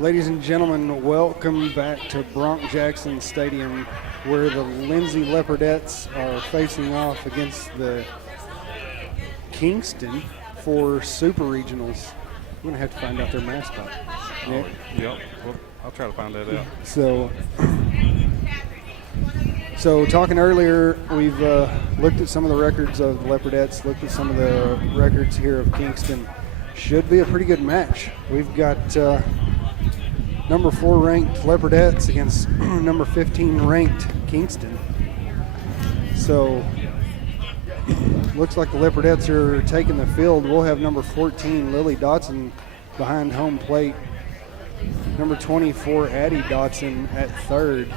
Ladies and gentlemen, welcome back to Bronk Jackson Stadium, where the Lindsay Leopardettes are facing off against the Kingston for Super Regionals. I'm going to have to find out their mascot. Nick? Yep. Well, I'll try to find that out. So talking earlier, we've looked at some of the records of the Leopardettes, looked at some of the records here of Kingston. Should be a pretty good match. We've got number 4 ranked Leopardettes against number 15 ranked Kingston. So looks like the Leopardettes are taking the field. We'll have number 14 Lily Dotson behind home plate. Number 24 Addie Dotson at third.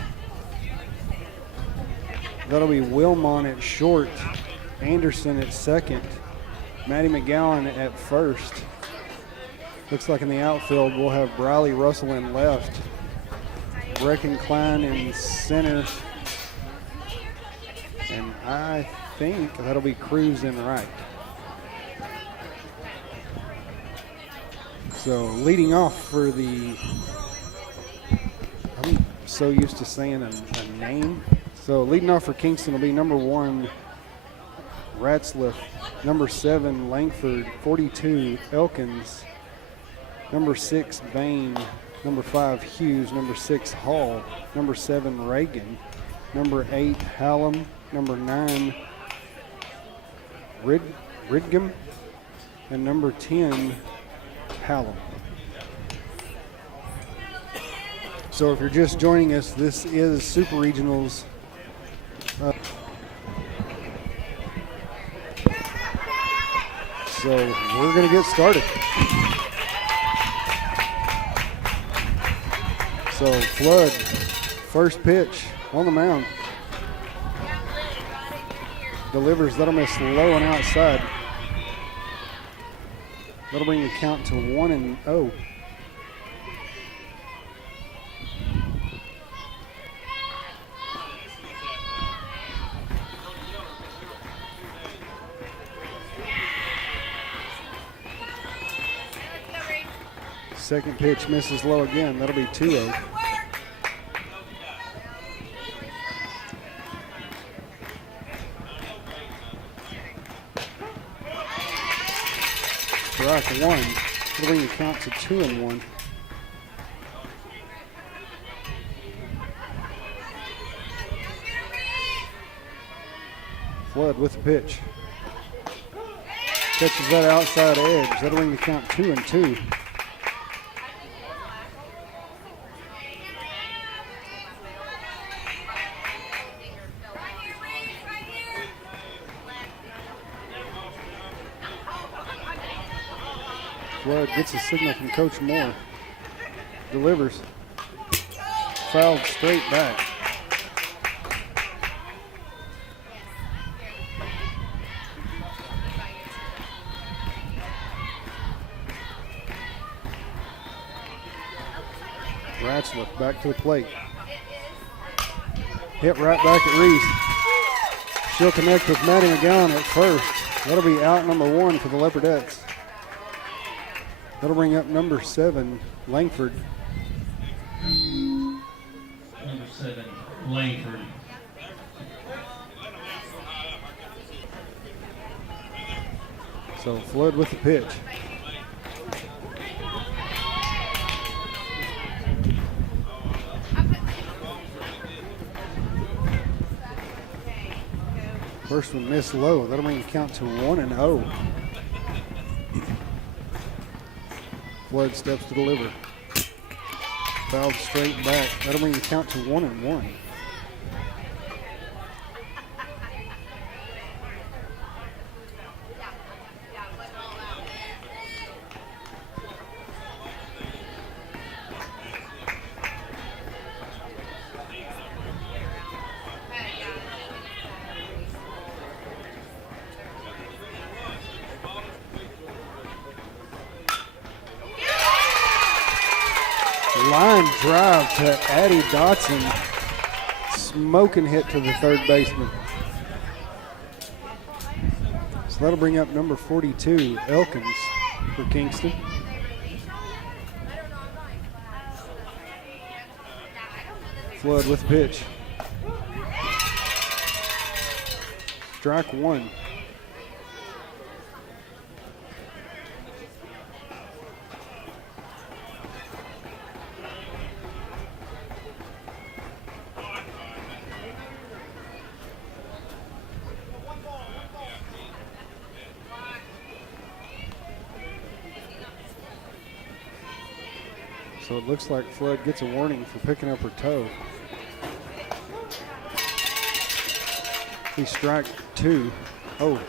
That'll be Wilmont at short, Anderson at second, Maddie McGowan at first. Looks like in the outfield we'll have Briley Russell in left, Brecken Klein in center, and I think that'll be Cruz in right. So leading off for the, I'm so used to saying a name. So leading off for Kingston will be number 1 Ratzliff, number 7 Langford, 42 Elkins, number 6 Bain, number 5 Hughes, number 6 Hall, number 7 Reagan, number 8 Hallam, number 9 Ridgum, and number 10 Hallam. So if you're just joining us, this is Super Regionals. So we're going to get started. So Flood, first pitch on the mound. Delivers, that'll miss low and outside. That'll bring the count to 1-0. Second pitch misses low again. That'll be 2-0. Strike 1. That'll bring the count to 2-1. Flood with the pitch. Catches that outside edge. That'll bring the count 2-2. Flood gets a signal from Coach Moore. Delivers. Fouled straight back. Ratzliff back to the plate. Hit right back at Reese. She'll connect with Maddie McGowan at first. That'll be out number 1 for the Leopardettes. That'll bring up number 7, Langford. Number 7, Langford. So Flood with the pitch. First one missed low. That'll bring the count to 1-0. Flood steps to deliver. Fouled straight back. That'll bring the count to 1-1. Line drive to Addie Dotson. Smoking hit to the third baseman. So that'll bring up number 42, Elkins, for Kingston. Flood with the pitch. Strike one. So it looks like Flood gets a warning for picking up her toe. He strike two. Oh,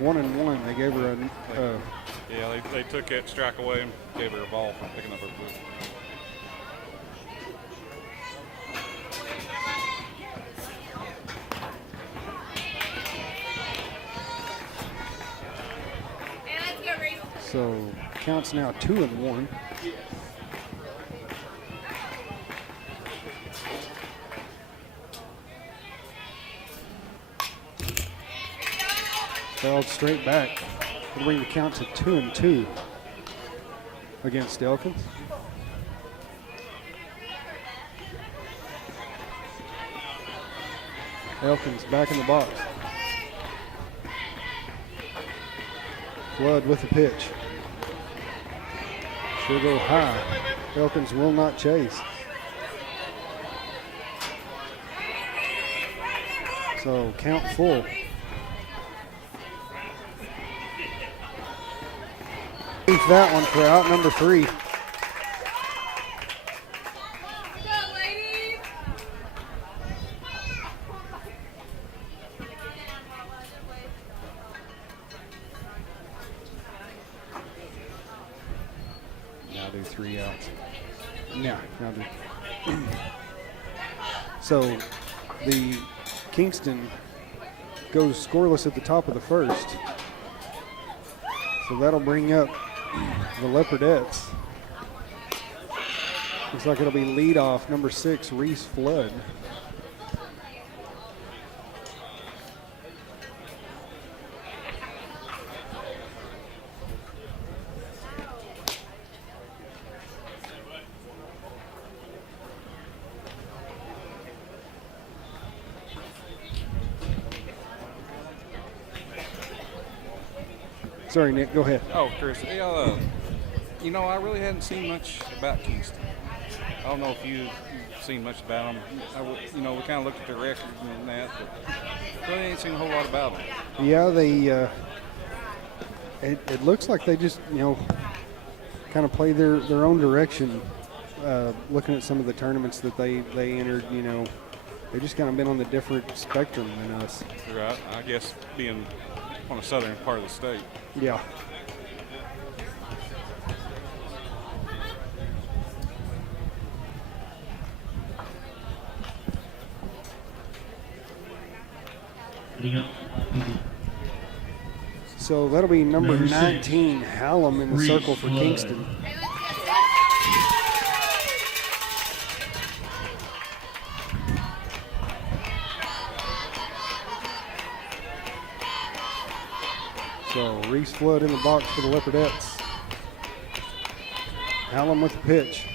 1-1. They gave her a. Yeah, they took that strike away and gave her a ball for picking up her foot. So counts now 2-1. Fouled straight back. It'll bring the count to 2-2 against Elkins. Elkins back in the box. Flood with the pitch. She'll go high. Elkins will not chase. So count full. That one for out number 3. Now do 3 outs. Yeah, now do. So the Kingston goes scoreless at the top of the first. So that'll bring up the Leopardettes. Looks like it'll be leadoff number 6, Reese Flood. Sorry, Nick, go ahead. Oh, Chris, yeah, you know, I really hadn't seen much about Kingston. I don't know if you've seen much about them. You know, we kind of looked at their records and that, but really ain't seen a whole lot about them. Yeah, they. It looks like they just, you know, kind of play their own direction. Looking at some of the tournaments that they entered, you know, they just kind of been on the different spectrum than us. Right. I guess being on the southern part of the state. Yeah. So that'll be number 19, Hallam, in the circle for Kingston. So Reese Flood in the box for the Leopardettes. Hallam with the pitch.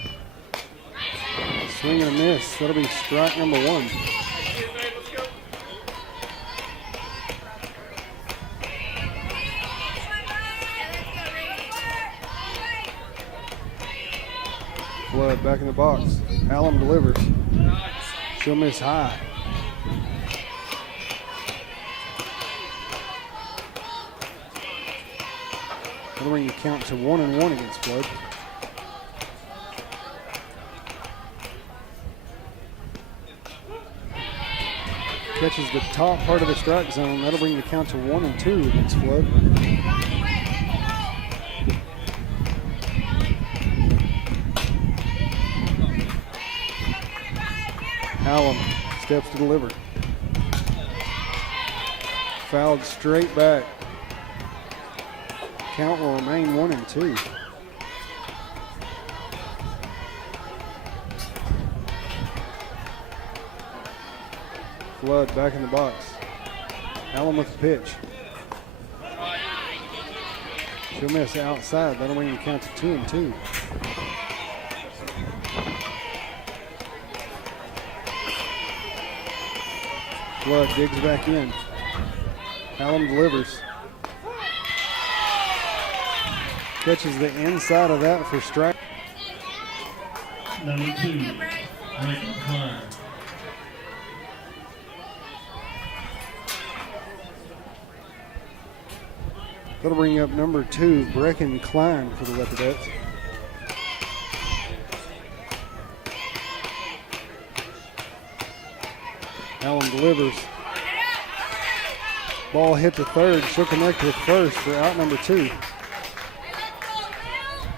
Swing and a miss. That'll be strike number 1. Flood back in the box. Hallam delivers. She'll miss high. That'll bring the count to 1-1 against Flood. Catches the top part of the strike zone. That'll bring the count to 1-2 against Flood. Hallam steps to deliver. Fouled straight back. Count will remain 1-2. Flood back in the box. Hallam with the pitch. She'll miss outside. That'll bring the count to 2-2. Flood digs back in. Hallam delivers. Catches the inside of that for strike. Number 2, Brecken Klein. That'll bring up number 2, Brecken Klein for the Leopardettes. Allen delivers. Ball hit the third. She'll connect with first for out number 2.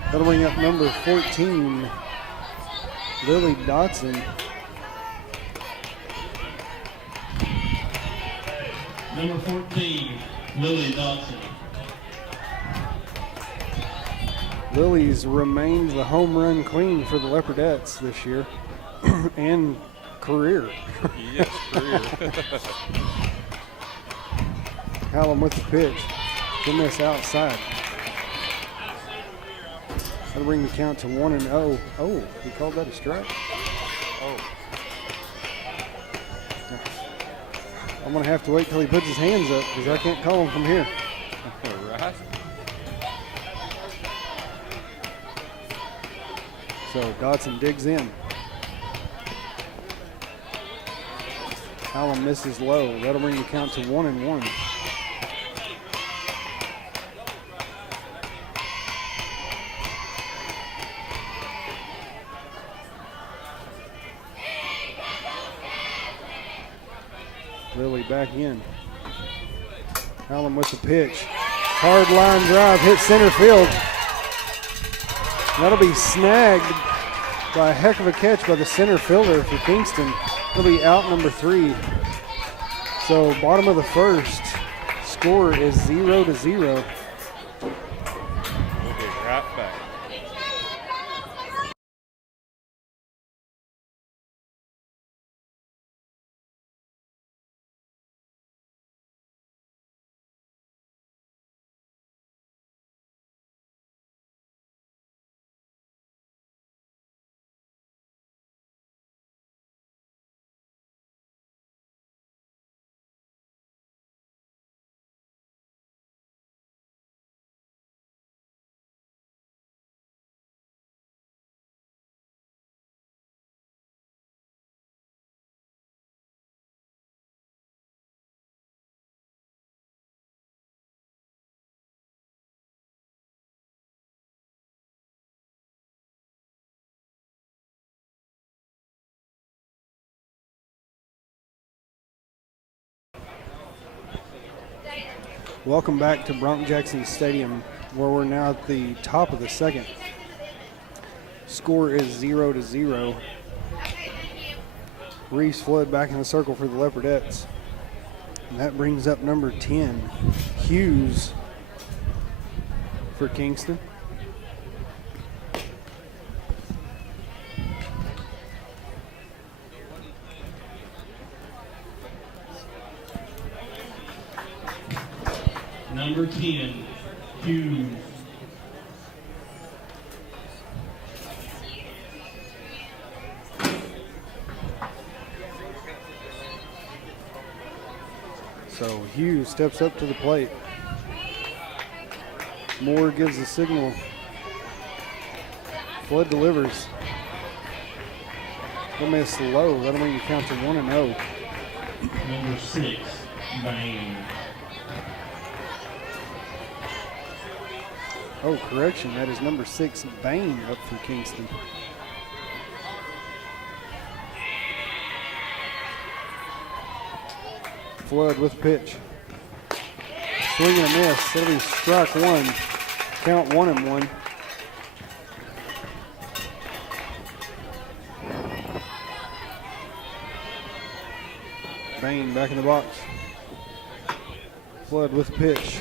That'll bring up number 14, Lily Dotson. Number 14, Lily Dotson. Lily's remained the home run queen for the Leopardettes this year and career. Yes, career. Hallam with the pitch. Then this outside. That'll bring the count to 1-0. Oh, he called that a strike? Oh. I'm going to have to wait till he puts his hands up because I can't call him from here. Right. So Dotson digs in. Hallam misses low. That'll bring the count to 1-1. Lily back in. Hallam with the pitch. Hard line drive, hit center field. That'll be snagged by a heck of a catch by the center fielder for Kingston. It'll be out number 3. So bottom of the first, score is 0-0. We'll be right back. Welcome back to Bronk Jackson Stadium, where we're now at the top of the second. Score is 0-0. Reese Flood back in the circle for the Leopardettes. And that brings up number 10, Hughes for Kingston. Number 10, Hughes. So Hughes steps up to the plate. Moore gives the signal. Flood delivers. He'll miss low. That'll bring the count to 1-0. Number 6, Bain. Oh, correction. That is number 6, Bain, up for Kingston. Flood with pitch. Swing and a miss. That'll be strike 1. Count 1-1. Bain back in the box. Flood with pitch.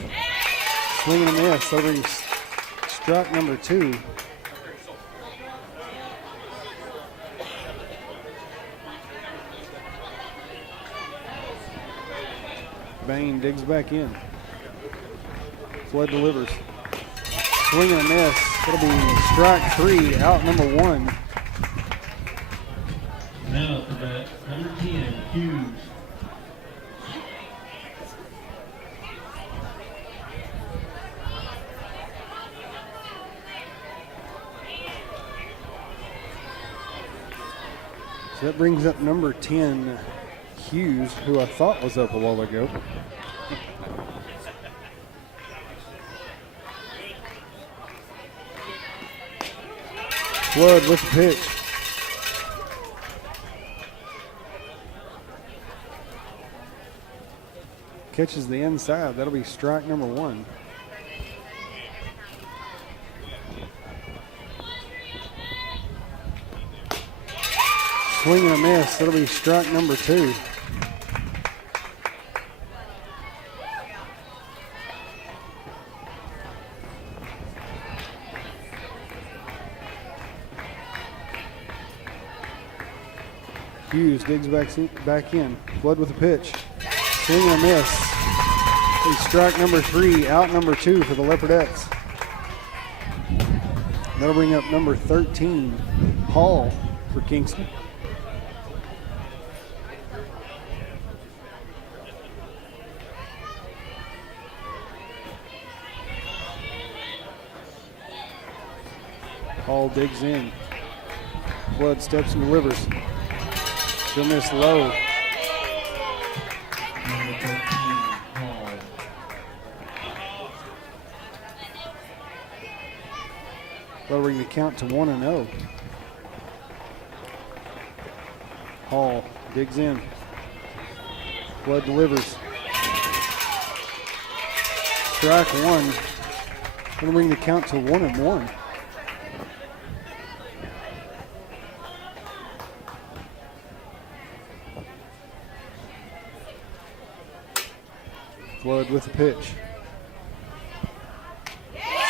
Swing and a miss. That'll be strike number 2. Bain digs back in. Flood delivers. Swing and a miss. It'll be strike 3, out number 1. Now at the bat, number 10, Hughes. That brings up number 10, Hughes, who I thought was up a while ago. Flood with the pitch. Catches the inside. That'll be strike number 1. Swing and a miss. That'll be strike number 2. Hughes digs back in. Flood with a pitch. Swing and a miss. It's strike number 3, out number 2 for the Leopardettes. That'll bring up number 13, Hall, for Kingston. Hall digs in. Flood steps and delivers. She'll miss low. Number 13, Hall. Lowering the count to 1-0. Hall digs in. Flood delivers. Strike 1. Gonna bring the count to 1-1. Flood with the pitch.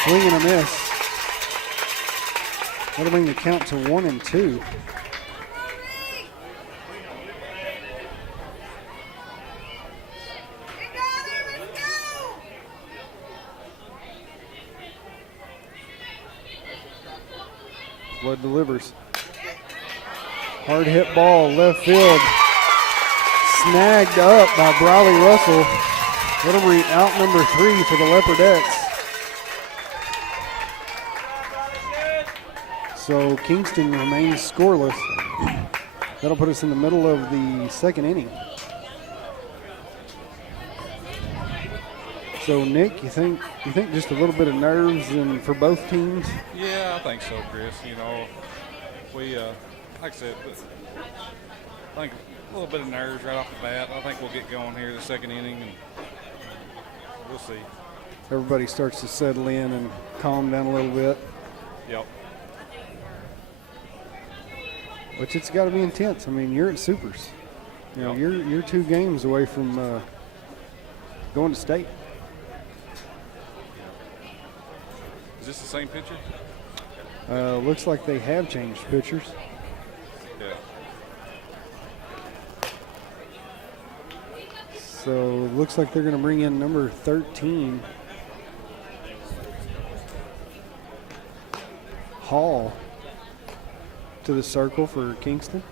Swing and a miss. That'll bring the count to 1-2. Flood delivers. Hard hit ball, left field. Snagged up by Briley Russell. That'll be out number 3 for the Leopardettes. So Kingston remains scoreless. That'll put us in the middle of the second inning. So Nick, you think just a little bit of nerves and for both teams? Yeah, I think so, Chris. You know, we like I said, I think a little bit of nerves right off the bat. I think we'll get going here the second inning, and we'll see. Everybody starts to settle in and calm down a little bit. Yep. Which it's got to be intense. I mean, you're at Supers. You know, Yep. you're 2 games away from going to state. Is this the same pitcher? Looks like they have changed pitchers. Yeah. So looks like they're going to bring in number 13, Hall, to the circle for Kingston.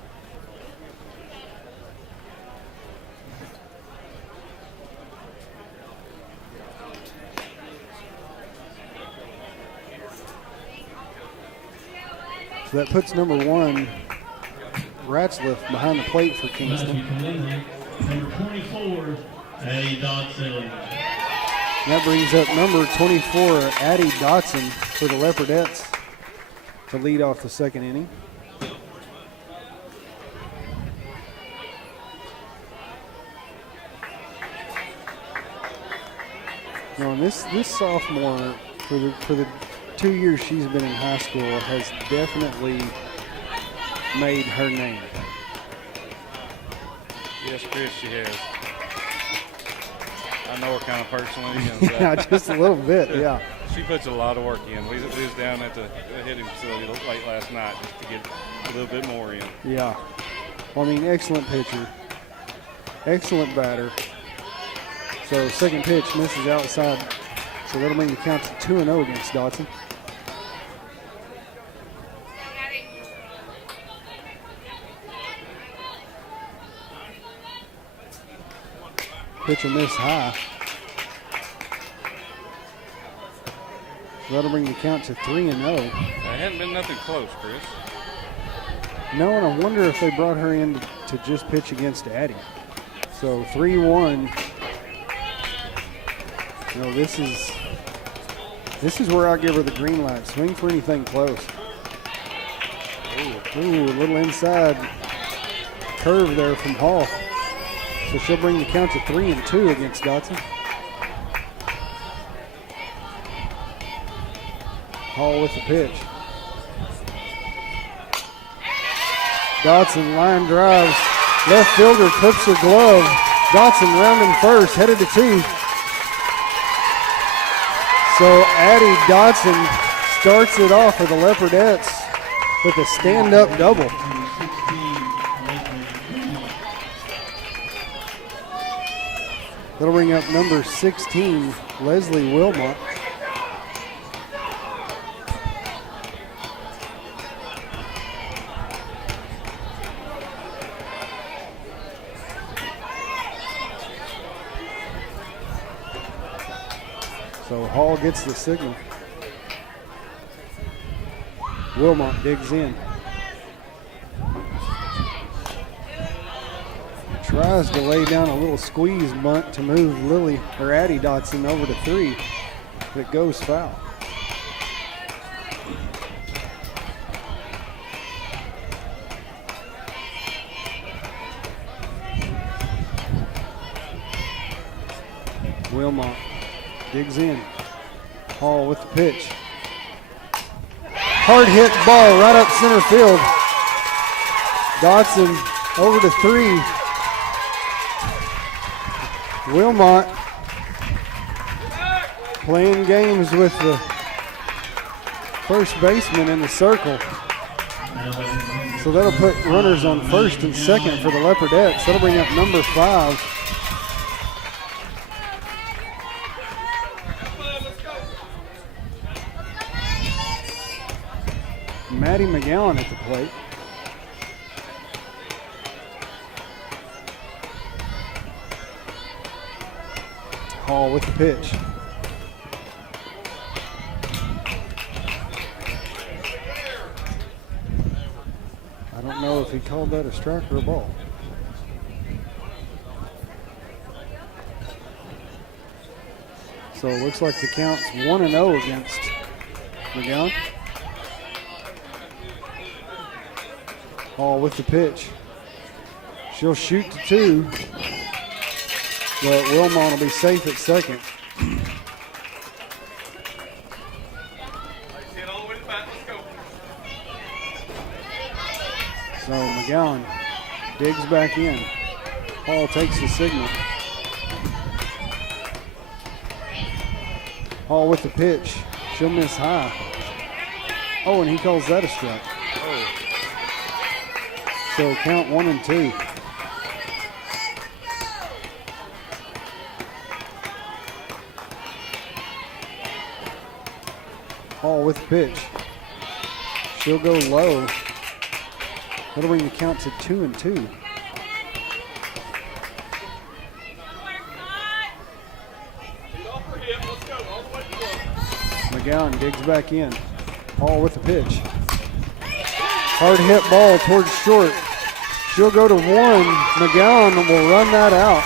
So that puts number 1, Ratzliff, behind the plate for Kingston. Number 24, Addie Dodson. That brings up number 24, Addie Dotson, for the Leopardettes to lead off the second inning. Now, this sophomore, for the 2 years she's been in high school, has definitely made her name. Yes, Chris, she has. I know her kind of personally. And, Yeah, just a little bit, yeah. She puts a lot of work in. We was down at the hitting facility late last night just to get a little bit more in. Yeah. Well, I mean, excellent pitcher. Excellent batter. So second pitch misses outside. So that'll bring the count to 2-0 against Dotson. Pitch will miss high. That'll bring the count to 3-0. It hadn't been nothing close, Chris. No, and I wonder if they brought her in to just pitch against Addie. So 3-1. You know, this is where I give her the green light. Swing for anything close. Ooh, a little inside curve there from Hall. So she'll bring the count to 3-2 against Dotson. Hall with the pitch. Dotson line drives. Left fielder clips her glove. Dotson rounding first, headed to 2. So Addie Dotson starts it off for the Leopardettes with a stand-up double. That'll bring up number 16, Leslie Wilmot. So Hall gets the signal. Wilmot digs in. Tries to lay down a little squeeze bunt to move Addie Dotson over to 3, but it goes foul. Wilmot digs in. Hall with the pitch. Hard hit ball right up center field. Dotson over to 3. Wilmot playing games with the first baseman in the circle. So that'll put runners on first and second for the Leopardettes. That'll bring up number 5. Maddie McGowan at the plate. Hall with the pitch. I don't know if he called that a strike or a ball. So it looks like the count's 1-0 against McGowan. Hall with the pitch. She'll shoot to 2, but Wilmot will be safe at second. So McGowan digs back in. Hall takes the signal. Hall with the pitch. She'll miss high. Oh, and he calls that a strike. So count 1-2. Hall with the pitch. She'll go low. That'll bring the count to 2-2. McGowan digs back in. Hall with the pitch. Hard hit ball towards short. She'll go to 1. McGowan will run that out.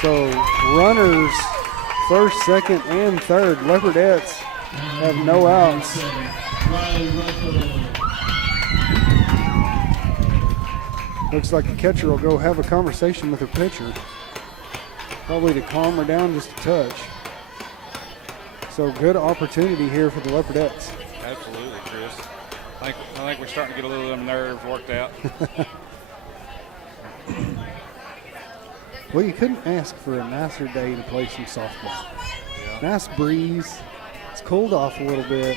So runners first, second, and third. Leopardettes have no outs. Looks like the catcher will go have a conversation with her pitcher. Probably to calm her down just a touch. So good opportunity here for the Leopardettes. Absolutely, Chris. I think we're starting to get a little of them nerves worked out. Well, you couldn't ask for a nicer day to play some softball. Yeah. Nice breeze. It's cooled off a little bit.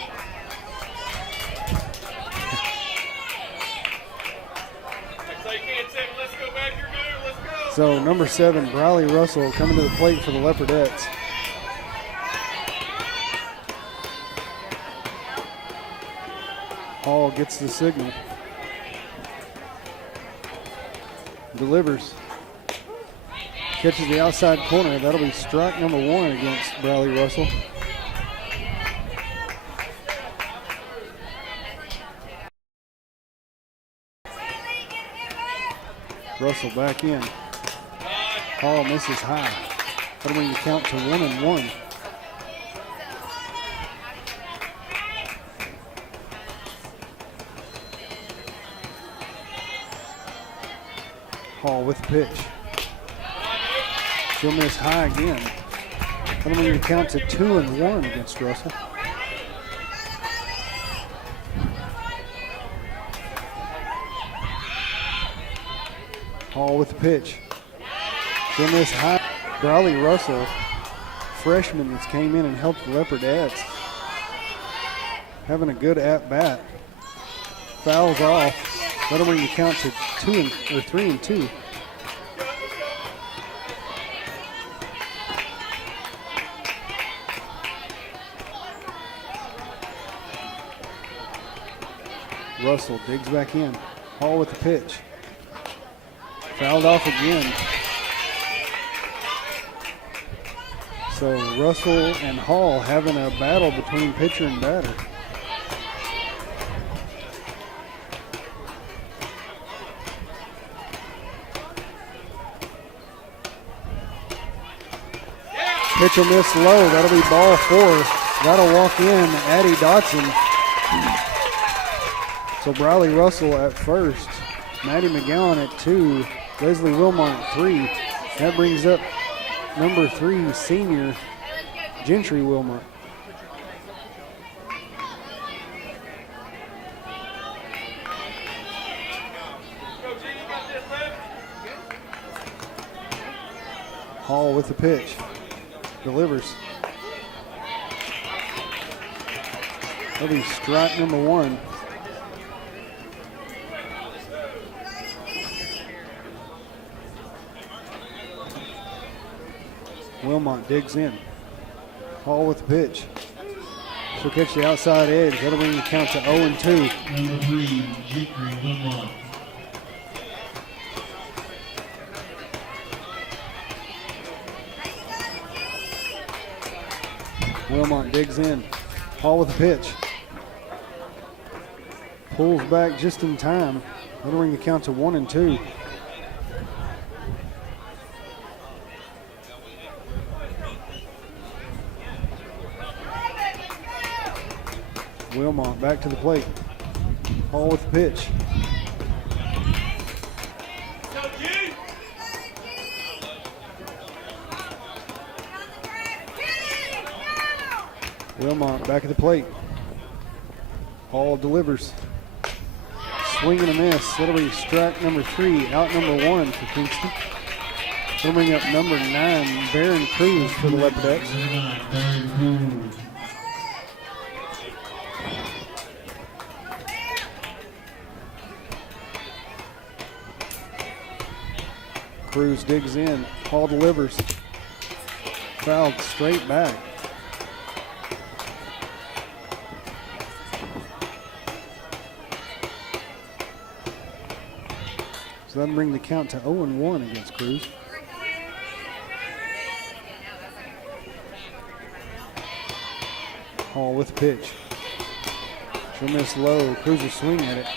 So number 7, Briley Russell, coming to the plate for the Leopardettes. Hall gets the signal. Delivers. Catches the outside corner. That'll be strike number 1 against Briley Russell. Russell back in. Hall misses high. That'll bring the count to 1-1. Hall with the pitch. She'll miss high again. That'll bring the count to 2-1 against Russell. Hall with the pitch. She'll miss high. Brawley Russell, freshman that's came in and helped the Leopardettes, having a good at-bat. Fouls off. That'll bring the count to 3-2. Russell digs back in. Hall with the pitch. Fouled off again. So Russell and Hall having a battle between pitcher and batter. Pitch will miss low. That'll be ball 4. That'll walk in Addie Dotson. So Briley Russell at first. Maddie McGowan at 2. Leslie Wilmont at 3. That brings up number 3 senior Gentry Wilmont. Hall with the pitch. Delivers. That'll be strike number 1. Wilmont digs in. Hall with the pitch. She'll catch the outside edge. That'll bring the count to 0-2. Number 3, Gentry Wilmont. Wilmont digs in. Hall with the pitch. Pulls back just in time. That'll bring the count to 1-2. Wilmont back to the plate. Hall with the pitch. Wilmont back at the plate. Hall delivers. Swing and a miss. That'll be strike number 3, out number 1 for Kingston. They'll bring up number 9, Baron Cruz for the Leopardettes. Cruz digs in. Hall delivers. Fouled straight back. So that'll bring the count to 0-1 against Cruz. Hall with the pitch. She'll miss low. Cruz will swing at it.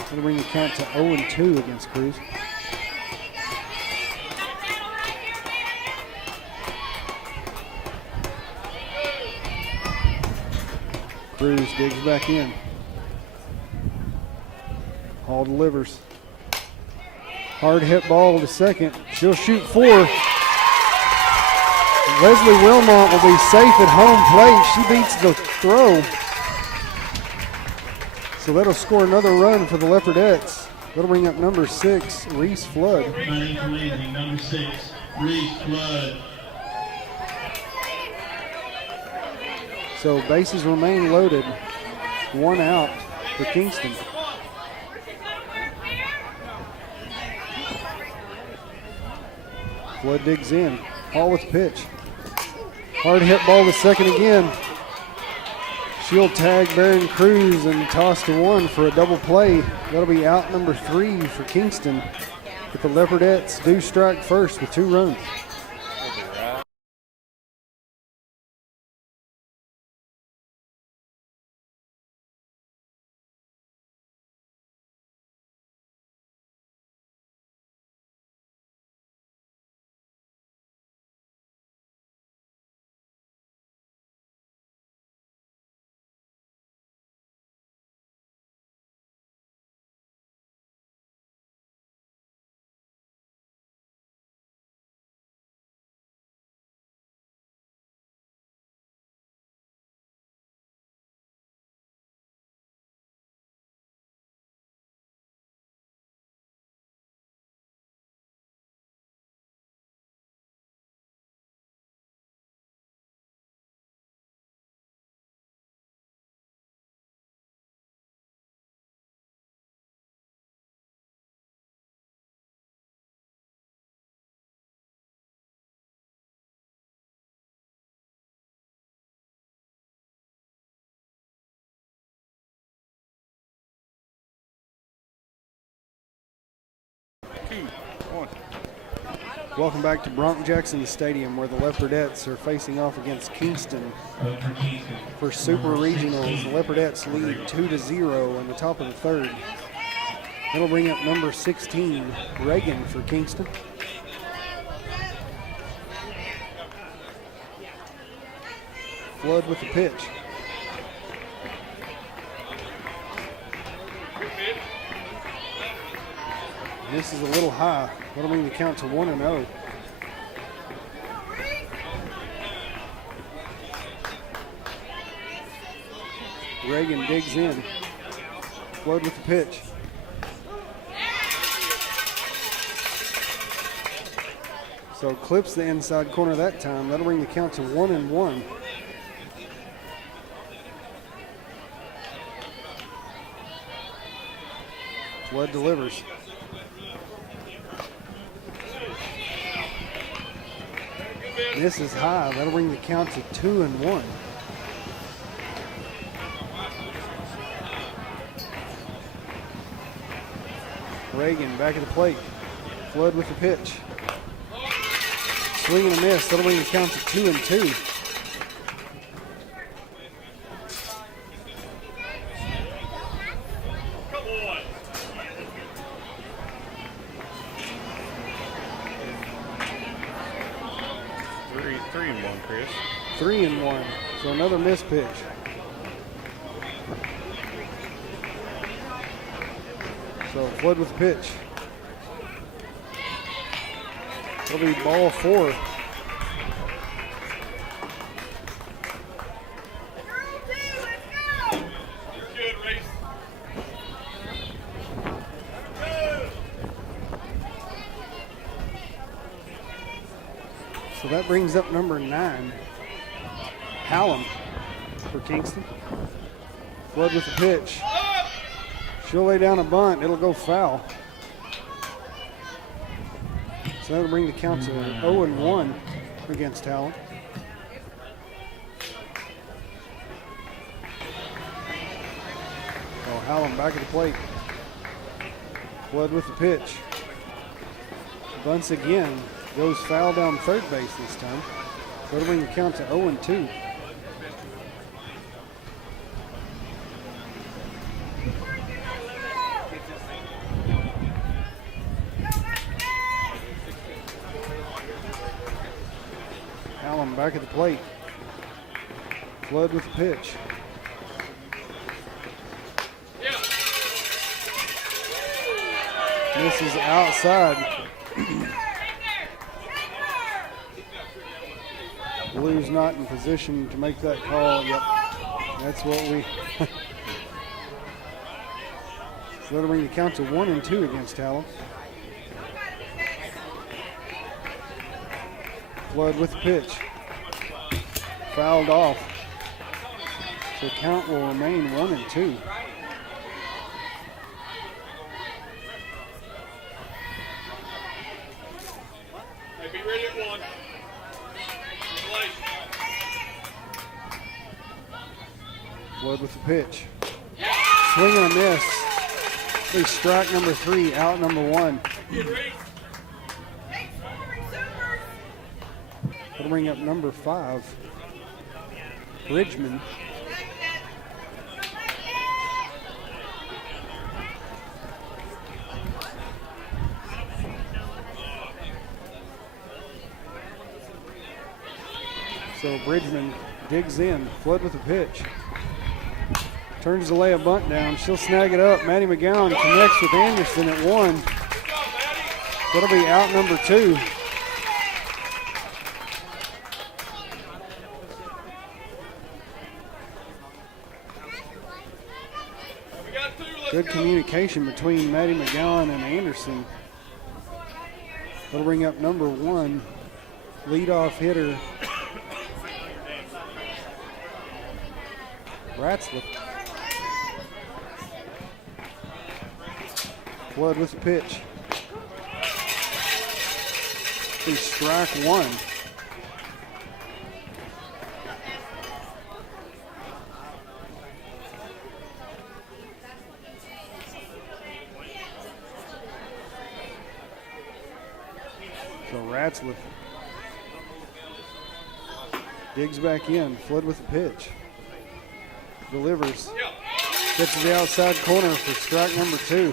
That'll bring the count to 0-2 against Cruz. Cruz digs back in. Hall delivers. Hard hit ball to second. She'll shoot 4. Leslie Wilmont will be safe at home plate. She beats the throw. So that'll score another run for the Leopardettes. That'll bring up number 6, Reese Flood. Number 6, Reese Flood. So bases remain loaded. 1 out for Kingston. Flood digs in. Hall with the pitch. Hard hit ball to second again. She'll tag Baron Cruz and toss to 1 for a double play. That'll be out number 3 for Kingston. But the Leopardettes do strike first with 2 runs. Welcome back to Bronk-Jackson Stadium, where the Leopardettes are facing off against Kingston for Super Regionals. The Leopardettes lead 2-0 in the top of the third. That'll bring up number 16, Reagan, for Kingston. Flood with the pitch. This is a little high. That'll bring the count to 1-0. Reagan digs in. Flood with the pitch. So clips the inside corner that time. That'll bring the count to 1-1. Flood delivers. This is high. That'll bring the count to 2-1. Reagan back at the plate. Flood with the pitch. Swing and a miss. That'll bring the count to 2-2. Three and one, Chris. 3-1. So another miss pitch. So Flood with the pitch. It'll be ball 4. So that brings up number 9, Hallam, for Kingston. Flood with the pitch. She'll lay down a bunt. It'll go foul. So that'll bring the count to 0-1 against Hallam. Oh, Hallam back at the plate. Flood with the pitch. Bunts again. Goes foul down third base this time. So it'll bring the count to 0-2. Hallam back at the plate. Flood with the pitch. This is outside. Blue's not in position to make that call. Yep, that's what we. So that'll bring the count to 1-2 against Hallam. Flood with the pitch. Fouled off. So count will remain 1-2. Be ready at 1. Flood with the pitch. Swing and a miss. They strike number 3, out number 1. That'll bring up number 5, Bridgman. So Bridgman digs in. Flood with the pitch. Turns to lay a bunt down. She'll snag it up. Maddie McGowan connects with Anderson at 1. That'll be out number 2. Good communication between Maddie McGowan and Anderson. That'll bring up number 1, leadoff hitter, Ratzlaff. Flood with the pitch. He's strike 1. So Ratzliff digs back in. Flood with the pitch. Delivers. Gets to the outside corner for strike number 2.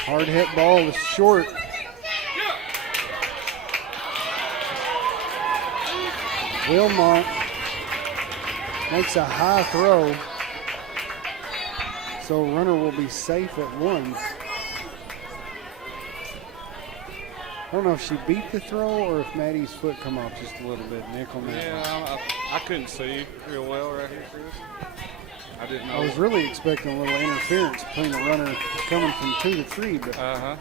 Hard hit ball is short. Wilmot makes a high throw. So runner will be safe at 1. I don't know if she beat the throw or if Maddie's foot come off just a little bit. Nick on that. Yeah, I couldn't see real well right here, Chris. I didn't know. I was really expecting a little interference between the runner coming from 2 to 3, but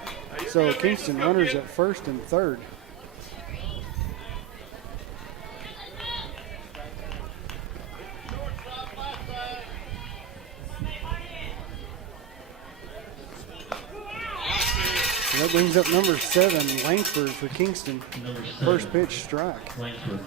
so Kingston runners at first and third. So that brings up number 7, Langford for Kingston. First pitch strike. Langford.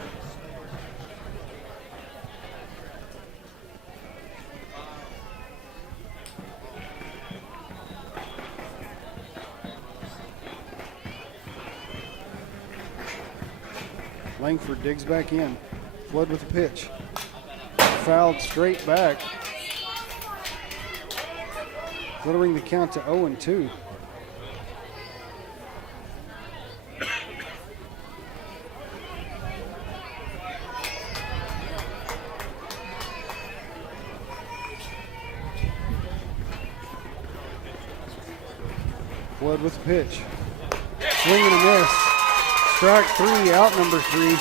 Langford digs back in. Flood with the pitch. Fouled straight back. That'll bring the count to 0-2. Flood with the pitch. Swing and a miss. Strike 3, out number 3.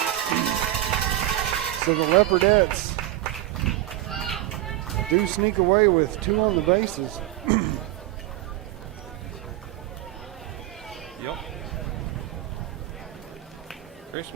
So the Leopardettes do sneak away with 2 on the bases. Yep. Chris.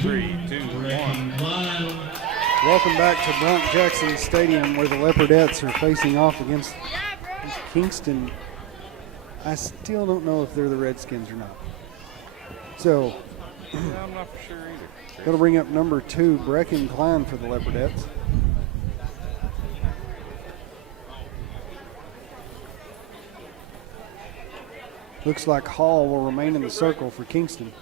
Three, two, one. Welcome back to Bronk Jackson Stadium, where the Leopardettes are facing off against Kingston. I still don't know if they're the Redskins or not. So Yeah, I'm not for sure either. that'll bring up number 2, Brecken Klein for the Leopardettes. Looks like Hall will remain in the circle for Kingston.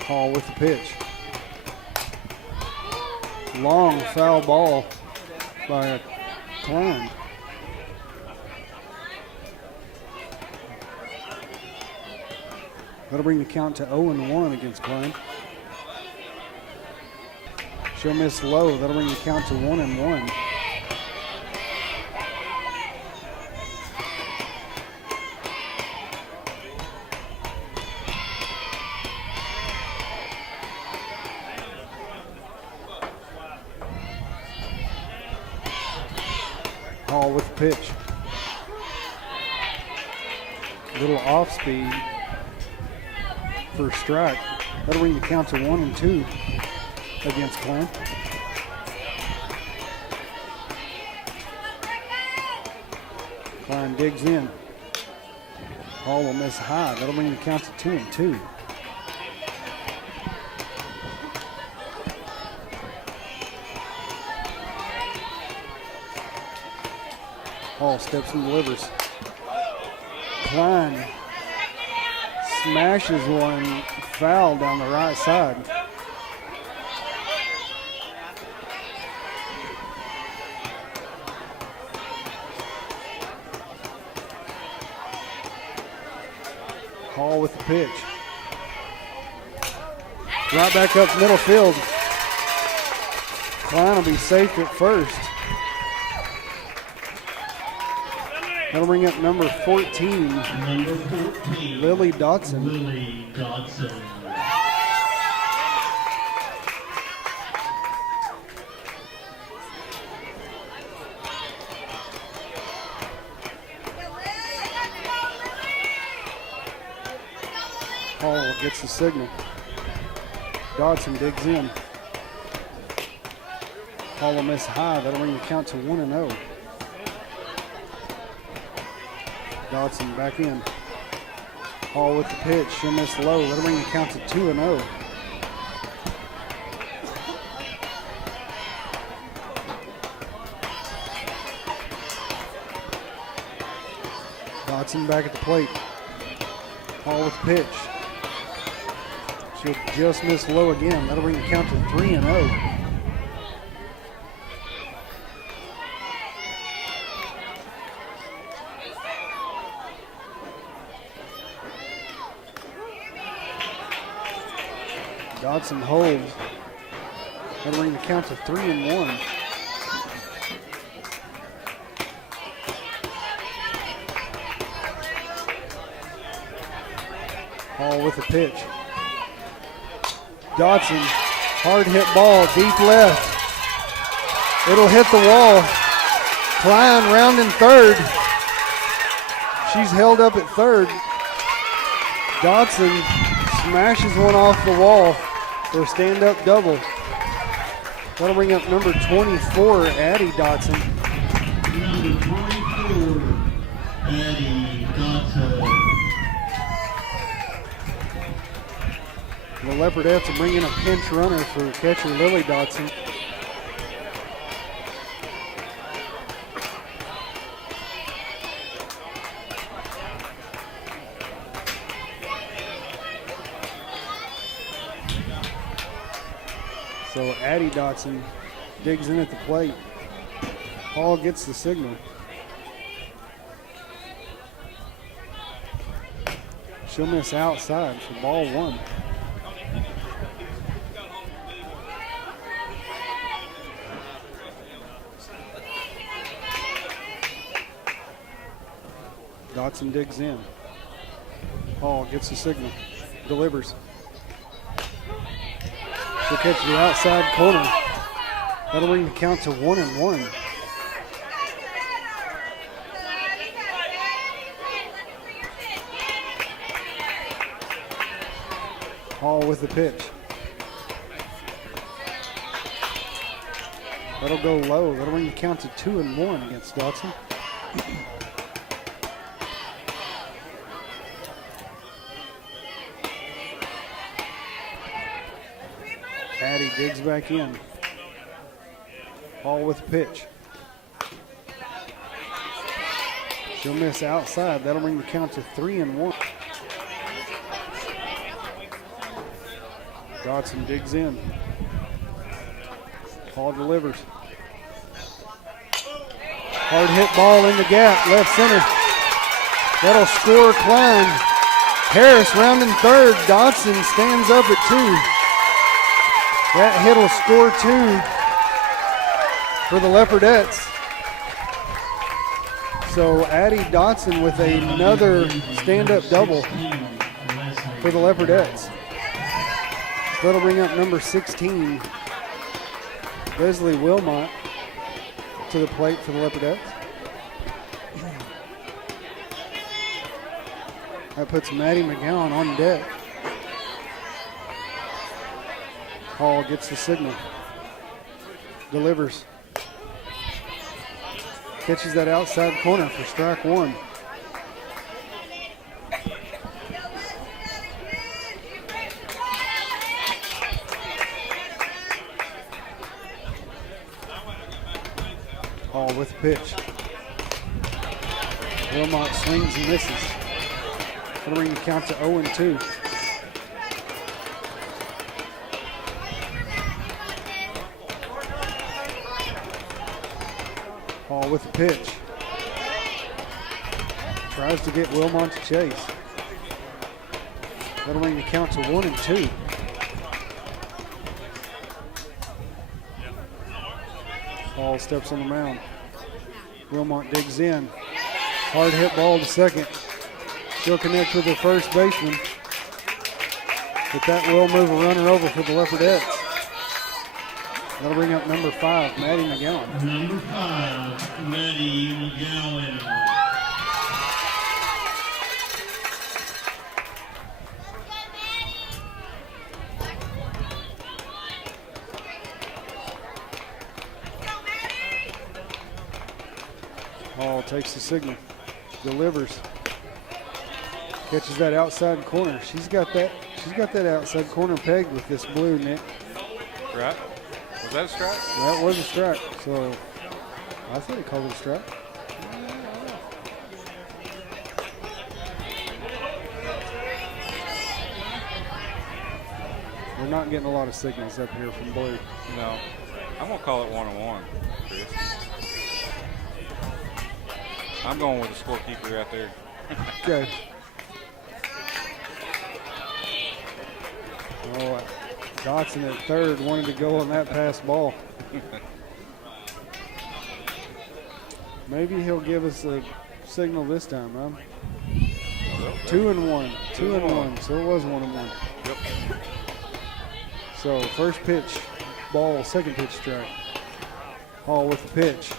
Hall with the pitch. Long foul ball by Klein. That'll bring the count to 0-1 against Klein. She'll miss low. That'll bring the count to 1-1. Hall with the pitch. Little off speed for a strike. That'll bring the count to 1-2 against Klein. Klein digs in. Hall will miss high. That'll bring the count to 2-2. Hall steps and delivers. Klein smashes one, foul down the right side. Hall with the pitch. Right back up middle field. Klein will be safe at first. That'll bring up number 14, Lily Dotson. Lily Dotson. Hall gets the signal. Dodson digs in. Hall will miss high. That'll bring the count to 1-0. Dodson back in. Hall with the pitch. She'll miss low. That'll bring the count to 2-0. Dodson back at the plate. Hall with the pitch. She'll just miss low again. That'll bring the count to 3-0. Dodson holds. That'll bring the count to 3-1. Hall with the pitch. Dodson, hard hit ball, deep left. It'll hit the wall. Klein rounding third. She's held up at third. Dodson smashes one off the wall for a stand-up double. That'll bring up number 24, Addie Dodson. Number 24, Addie Dotson. The Leopardettes will bring in a pinch runner for catcher Lily Dodson. So Addie Dodson digs in at the plate. Hall gets the signal. She'll miss outside for ball one. Dodson digs in. Hall gets the signal. Delivers. She'll catch the outside corner. That'll bring the count to 1-1. Hall with the pitch. That'll go low. That'll bring the count to 2-1 against Dodson. Addie digs back in. Hall with the pitch. She'll miss outside. That'll bring the count to 3-1. Dodson digs in. Hall delivers. Hard hit ball in the gap, left center. That'll score Klein. Harris rounding third. Dodson stands up at 2. That hit will score 2 for the Leopardettes. So Addie Dodson with another stand-up double for the Leopardettes. That'll bring up number 16, Leslie Wilmot, to the plate for the Leopardettes. That puts Maddie McGowan on deck. Hall gets the signal. Delivers. Catches that outside corner for strike one. Hall with the pitch. Wilmot swings and misses. That'll bring the count to 0-2. Hall with the pitch. Tries to get Wilmot to chase. That'll bring the count to 1-2. Hall steps on the mound. Wilmot digs in. Hard hit ball to second. She'll connect with the first baseman. But that will move a runner over for the Leopardettes. That'll bring up number 5, Maddie McGowan. Number 5, Maddie McGowan. Hall takes the signal, delivers, catches that outside corner. She's got that outside corner pegged with this blue, Nick. Right? Was that a strike? That was a strike. So I thought he called it a strike. We're not getting a lot of signals up here from blue. No. I'm gonna call it 1-1, Chris. I'm going with the scorekeeper right there. Okay. Oh, Dotson at third wanted to go on that pass ball. Maybe he'll give us a signal this time, huh? 2-1. 2-1. So it was 1-1. Yep. So first pitch, ball, second pitch strike. Hall with the pitch.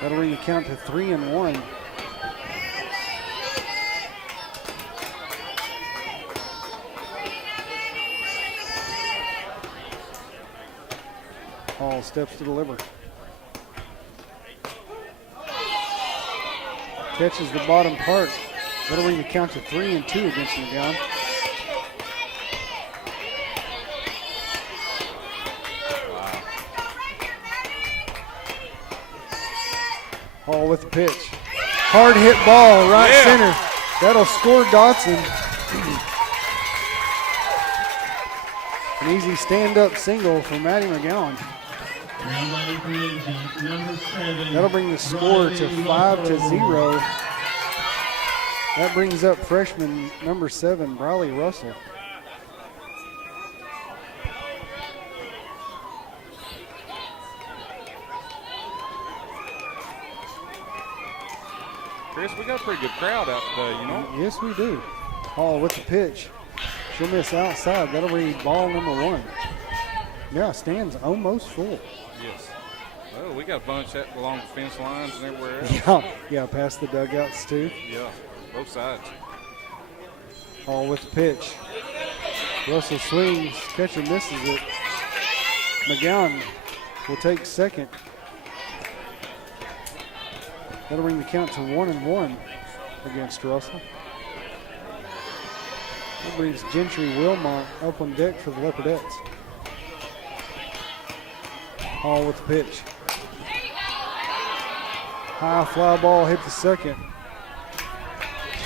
That'll bring the count to 3-1. Hall steps to deliver. Catches the bottom part. That'll bring the count to 3-2 against McGowan. Hall with the pitch. Hard hit ball, right center. That'll score Dotson. An easy stand-up single for Maddie McGowan. That'll bring the score to 5-0. That brings up freshman number 7, Briley Russell. Chris, we got a pretty good crowd out today, you know? Yes, we do. Hall with the pitch. She'll miss outside. That'll be ball number 1. Yeah, stands almost full. Yes. Well, we got a bunch that along the fence lines and everywhere else. Yeah, past the dugouts too. Yeah, both sides. Hall with the pitch. Russell swings, catcher misses it. McGowan will take second. That'll bring the count to 1-1 against Russell. That brings Gentry Wilmot up on deck for the Leopardettes. Hall with the pitch. High fly ball hit the second.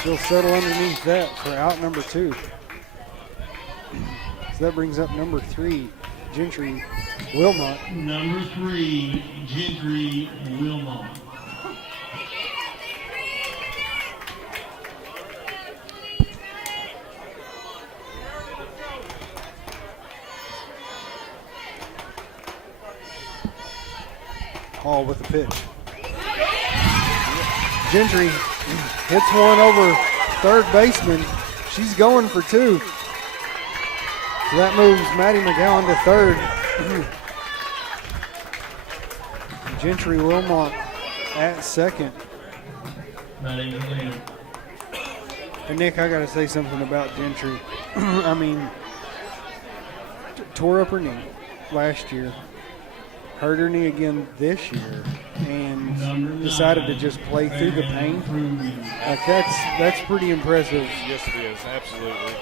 She'll settle underneath that for out number 2. So that brings up number 3, Gentry Wilmot. Number 3, Gentry Wilmot. Hall with the pitch. Gentry hits one over third baseman. She's going for 2. So that moves Maddie McGowan to third. Gentry Wilmot at second. Maddie McGowan. And Nick, I got to say something about Gentry. I mean, tore up her knee last year. hurt her knee again this year and decided to just play through the pain. Like that's pretty impressive. Yes, it is. Absolutely.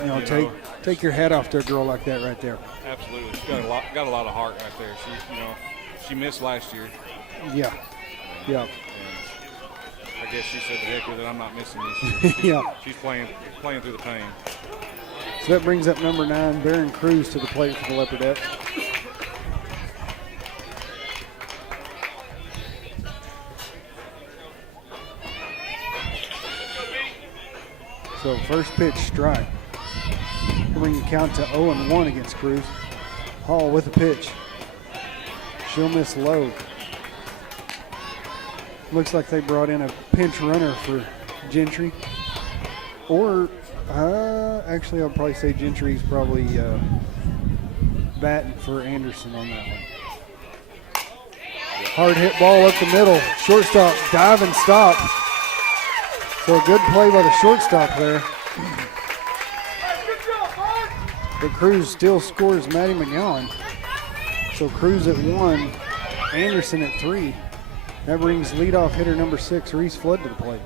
You know, take your hat off to a girl like that right there. Absolutely. She's got a lot of heart right there. She missed last year. Yeah. Yeah. And I guess she said, "The heck with it, I'm not missing this year." Yeah. She's playing through the pain. So that brings up number 9, Barron Cruz, to the plate for the Leopardettes. So first pitch, strike. Bring the count to 0-1 against Cruz. Hall with the pitch. She'll miss low. Looks like they brought in a pinch runner for Gentry. Or, actually, I'll probably say Gentry's probably batting for Anderson on that one. Hard hit ball up the middle. Shortstop, dive and stop. So a good play by the shortstop there. But Cruz still scores Maddie McGowan. So Cruz at 1, Anderson at 3. That brings leadoff hitter number 6, Reese Flood, to the plate.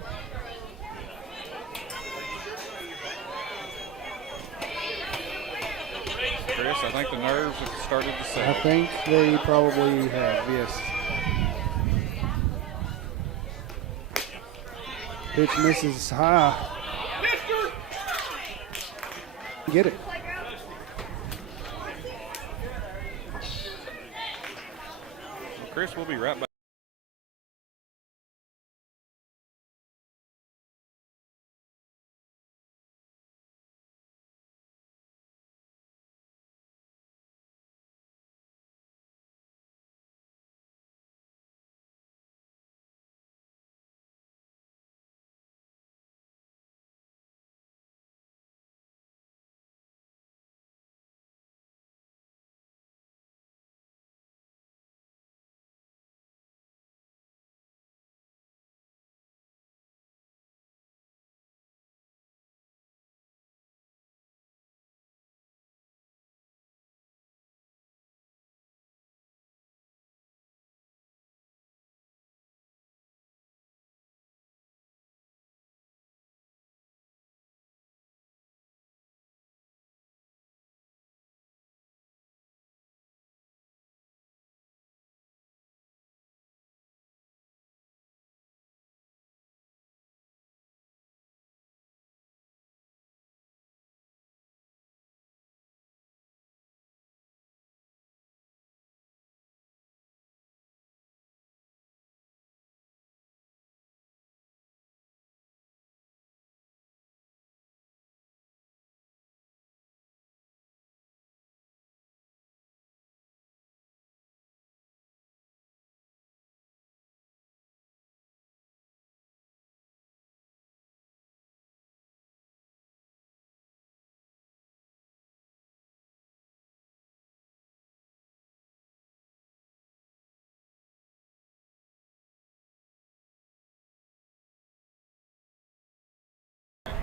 Chris, I think the nerves have started to I settle. think they probably have, yes. Pitch misses high. Get it. Chris, we'll be right back.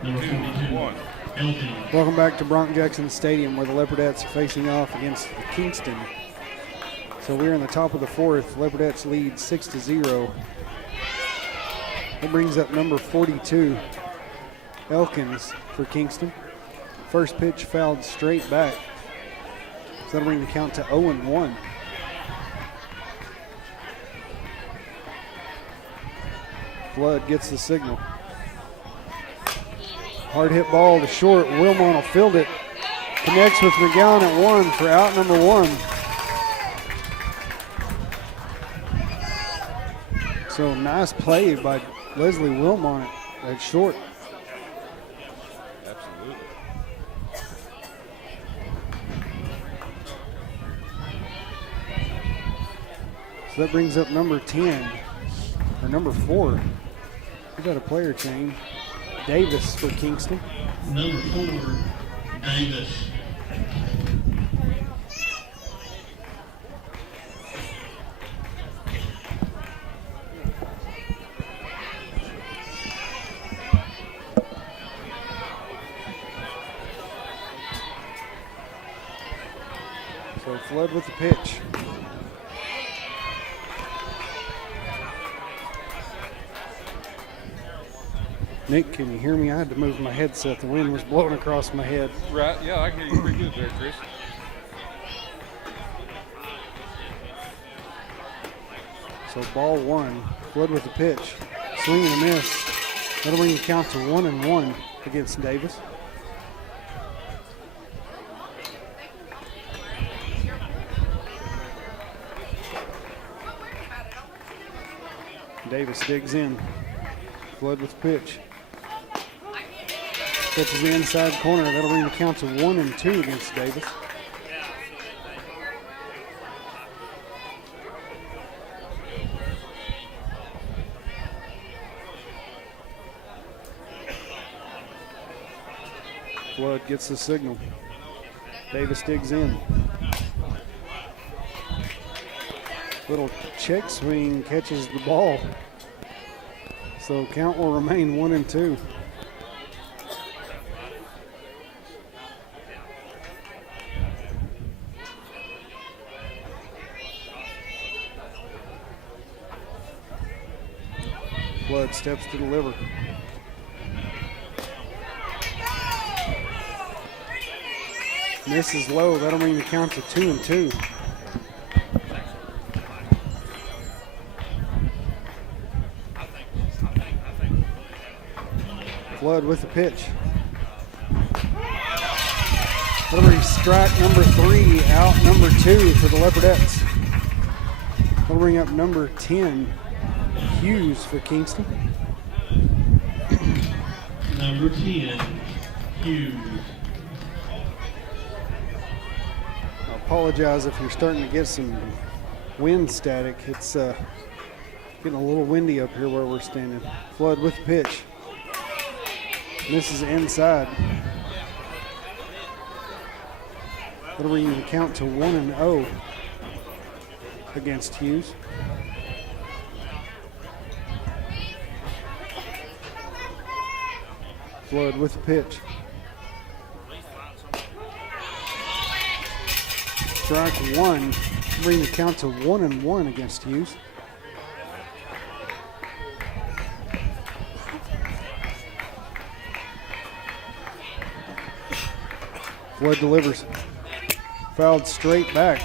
Number 42, 1. Elton. Welcome back to Bronco Jackson Stadium, where the Leopardettes are facing off against Kingston. So we're in the top of the 4th. Leopardettes lead 6-0. That brings up number 42, Elkins, for Kingston. First pitch fouled straight back. So that'll bring the count to 0-1. Flood gets the signal. Hard hit ball to short. Wilmot will field it. Connects with McGowan at 1 for out number 1. So nice play by Leslie Wilmot at short. Absolutely. So that brings up number 10, or number 4. We got a player change. Davis for Kingston. Number 4, Davis. So Flood with the pitch. Nick, can you hear me? I had to move my headset. The wind was blowing across my head. Right, yeah, I can hear you pretty good there, Chris. So ball one, Flood with the pitch. Swing and a miss. That'll bring the count to 1-1 against Davis. Davis digs in. Flood with the pitch. Catches the inside corner. That'll bring the count to 1-2 against Davis. Flood gets the signal. Davis digs in. Little check swing, catches the ball. So count will remain 1-2. Flood steps to deliver. Misses low. That'll bring the count to 2-2. Flood with the pitch. That'll bring strike number 3, out number 2 for the Leopardettes. That'll bring up number 10, Hughes for Kingston. Number 10, Hughes. I apologize if you're starting to get some wind static. It's getting a little windy up here where we're standing. Flood with the pitch. Misses inside. That'll bring the count to 1-0 against Hughes. Flood with the pitch. Strike one, bring the count to 1-1 against Hughes. Flood delivers. Fouled straight back.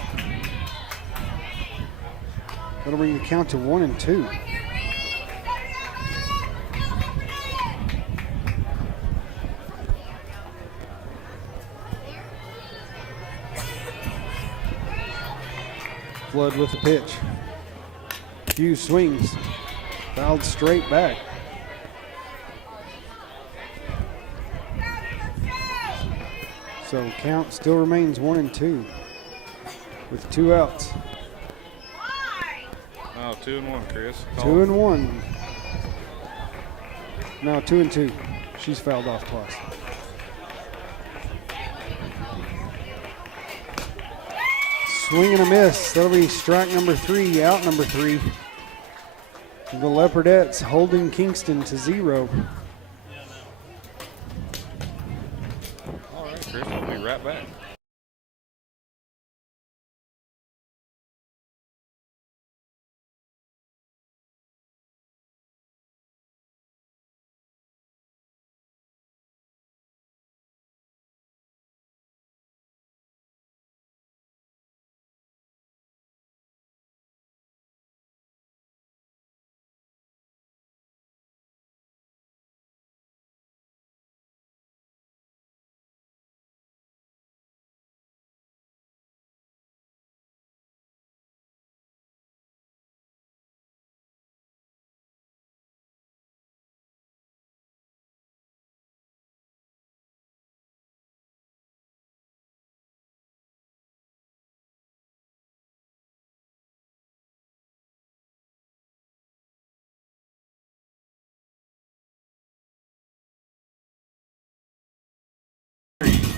That'll bring the count to 1-2. Flood with the pitch. Hughes swings. Fouled straight back. So count still remains 1-2 with 2 outs. Oh, 2-1, Chris. 2-1. No, 2-2. She's fouled off twice. Swing and a miss. That'll be strike number 3, out number 3. The Leopardettes holding Kingston to 0. All right, Chris, we'll be right back.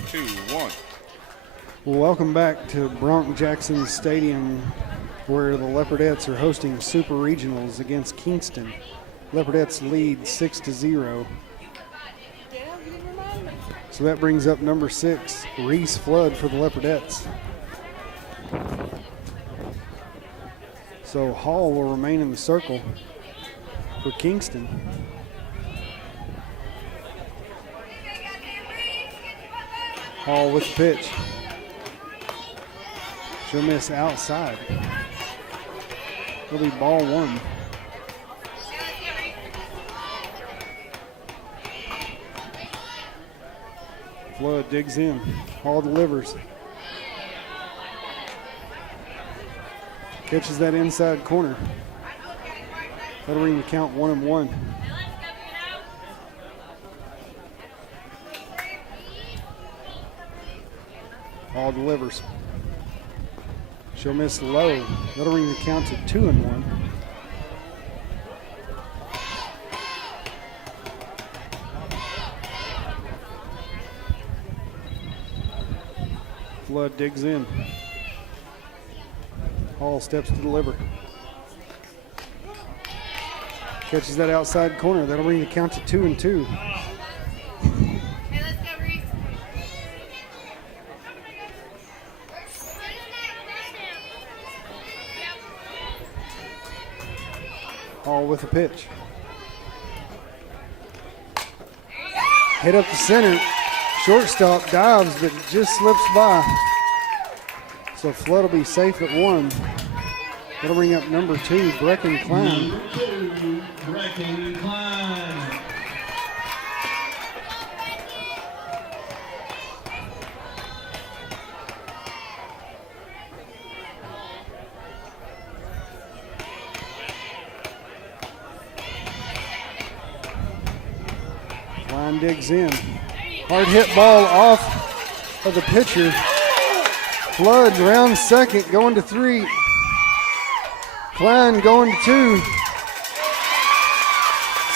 Two, one. Well, welcome back to Bronk Jackson Stadium, where the Leopardettes are hosting Super Regionals against Kingston. Leopardettes lead 6-0. So that brings up number 6, Reese Flood for the Leopardettes. So Hall will remain in the circle for Kingston. Hall with the pitch. She'll miss outside. It'll be ball one. Flood digs in. Hall delivers. Catches that inside corner. That'll ring the count 1-1. Hall delivers. She'll miss low. That'll ring the count to 2-1. Flood digs in. Hall steps to deliver. Catches that outside corner. That'll bring the count to 2-2. Hall with the pitch. Hit up the center. Shortstop dives, but just slips by. So Flood will be safe at 1. That'll bring up number 2, Brecken Klein. Number 2, Brecken Klein. Klein digs in. Hard hit ball off of the pitcher. Flood round second, going to 3. Klein going to 2.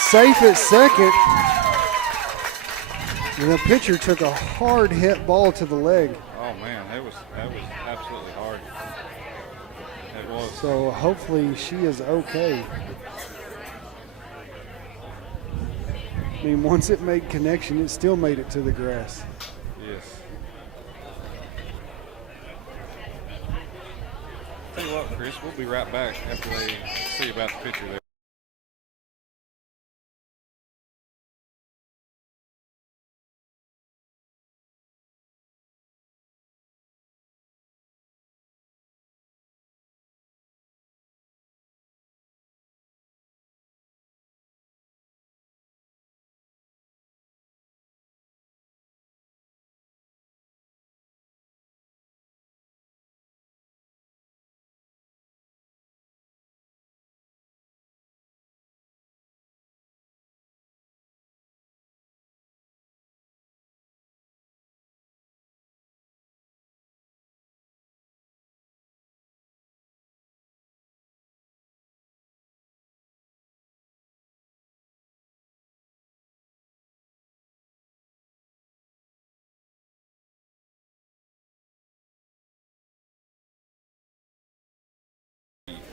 Safe at second. And the pitcher took a hard hit ball to the leg. Oh man, that was absolutely hard. It was. So hopefully she is okay. I mean, once it made connection, it still made it to the grass. Yes. Tell you what, Chris, we'll be right back after they see about the picture there.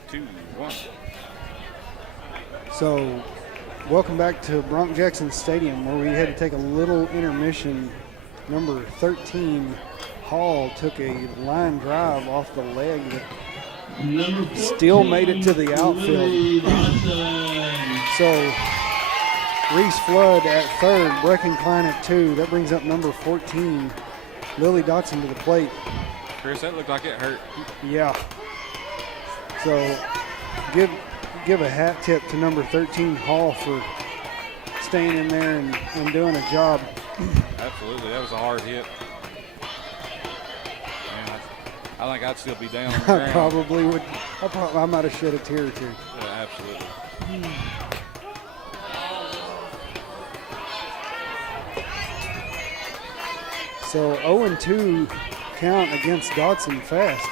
Two, one. So, welcome back to Bronk Jackson Stadium, where we had to take a little intermission. Number 13, Hall, took a line drive off the leg that still made it to the outfield. So, Reese Flood at third, Brecken Klein at 2. That brings up number 14, Lily Dotson, to the plate. Chris, that looked like it hurt. Yeah. So give a hat tip to number 13, Hall, for staying in there and doing a job. Absolutely, that was a hard hit. Man, I think I'd still be down on the I ground. probably would. I might have shed a tear or two. Yeah, absolutely. So 0-2 count against Dotson fast.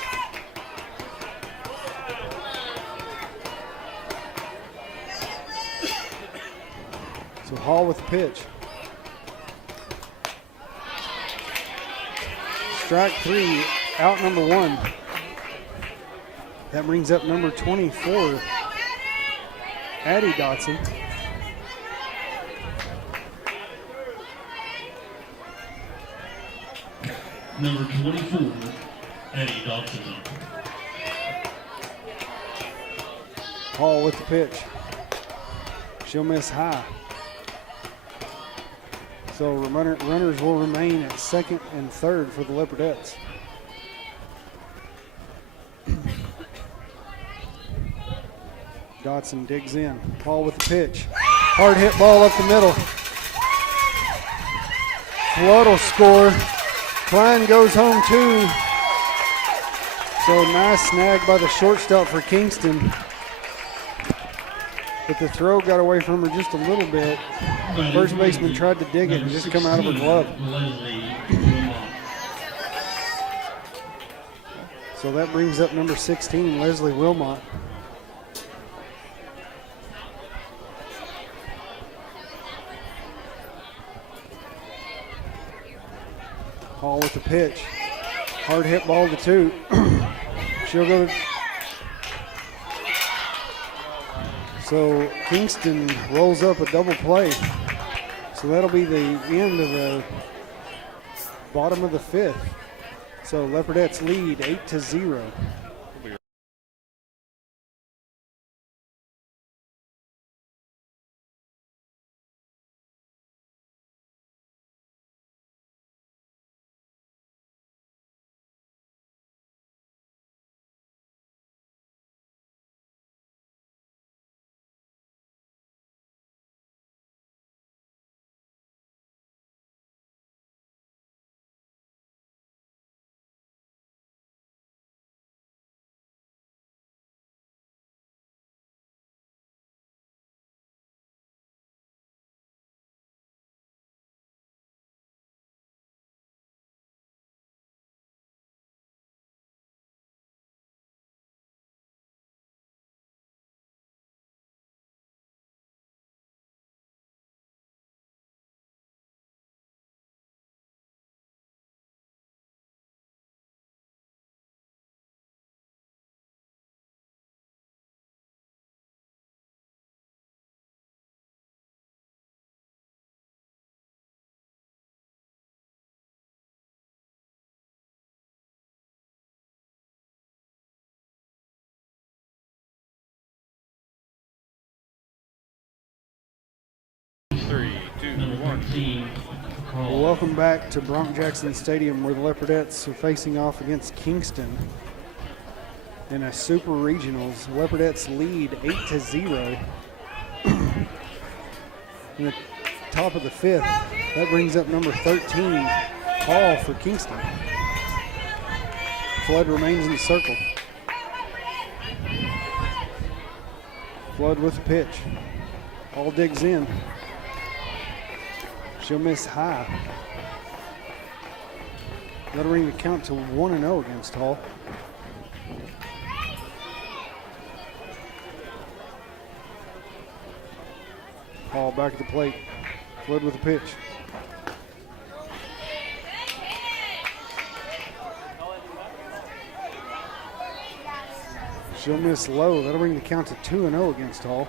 So Hall with the pitch. Strike 3, out number 1. That brings up number 24, Addie Dotson. Number 24, Eddie Dotson. Hall with the pitch. She'll miss high. So runners will remain at second and third for the Leopardettes. Dotson digs in. Paul with the pitch. Hard hit ball up the middle. Flood will score. Klein goes home too. So nice snag by the shortstop for Kingston. But the throw got away from her just a little bit. First baseman tried to dig it and just come out of her glove. So that brings up number 16, Leslie Wilmot. Hall with the pitch. Hard hit ball to two. She'll go. So Kingston rolls up a double play. So that'll be the end of the bottom of the fifth. So Leopardettes lead 8-0. Welcome back to Bronk Jackson Stadium, where the Leopardettes are facing off against Kingston in a Super Regionals. Leopardettes lead 8-0 in the top of the fifth. That brings up number 13, Hall for Kingston. Flood remains in the circle. Flood with the pitch. Hall digs in. She'll miss high. That'll bring the count to 1-0 against Hall. Hall back at the plate. Flood with the pitch. She'll miss low. That'll bring the count to 2-0 against Hall.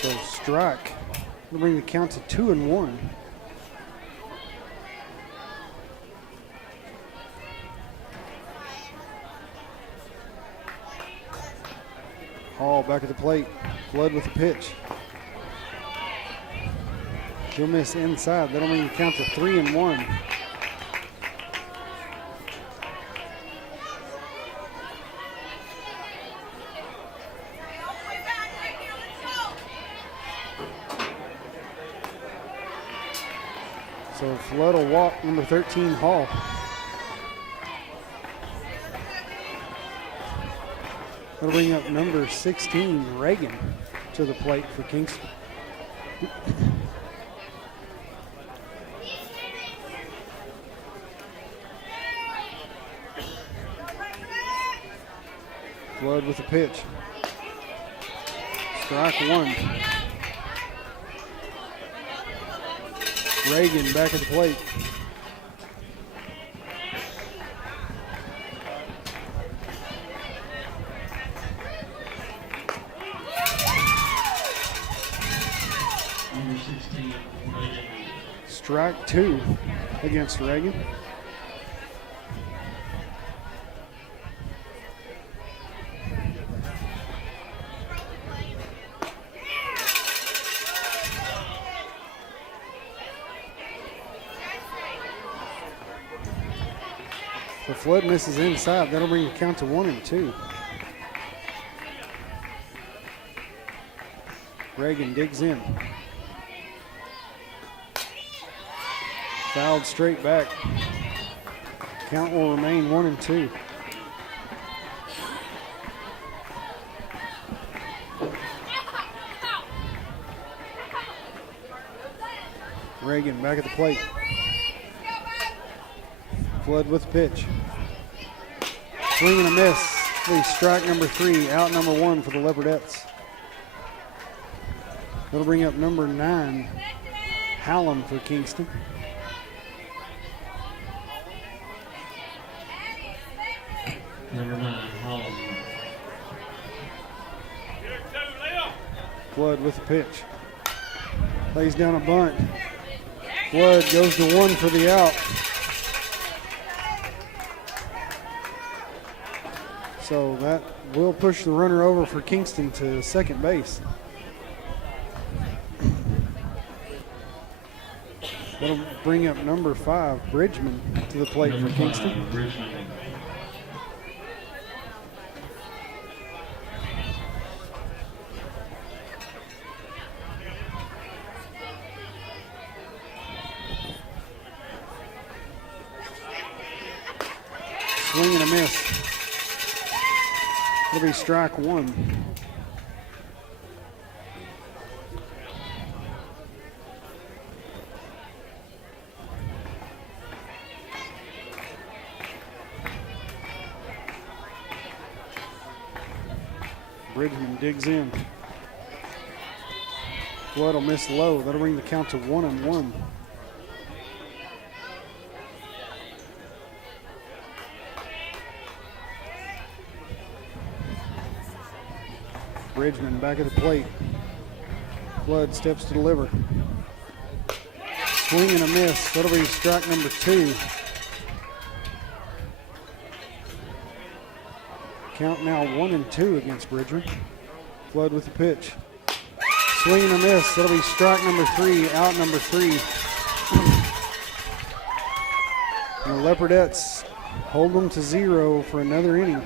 So strike. That'll bring the count to 2-1. Hall back at the plate. Flood with the pitch. She'll miss inside. That'll mean the count to 3-1. So Flood will walk number 13, Hall. That'll bring up number 16, Reagan, to the plate for Kingston. Flood with the pitch. Strike one. Reagan back at the plate. Number 16, Reagan. Strike two against Reagan. Flood misses inside. That'll bring the count to 1-2. Reagan digs in. Fouled straight back. Count will remain 1-2. Reagan back at the plate. Flood with the pitch. Swing and a miss. Strike number 3, out number 1 for the Leopardettes. That'll bring up number 9, Hallam for Kingston. Number 9, Hallam. Flood with the pitch. Lays down a bunt. Flood goes to 1 for the out. So that will push the runner over for Kingston to second base. That'll bring up number 5, Bridgman, to the plate Number for Kingston. 5, Bridgman. Swing and a miss. It'll be strike 1. Bridgman digs in. Flood will miss low. That'll bring the count to 1-1. Bridgman back at the plate. Flood steps to deliver. Swing and a miss. That'll be strike number 2. Count now 1-2 against Bridgman. Flood with the pitch. Swing and a miss. That'll be strike number 3, out number 3. And the Leopardettes hold them to 0 for another inning.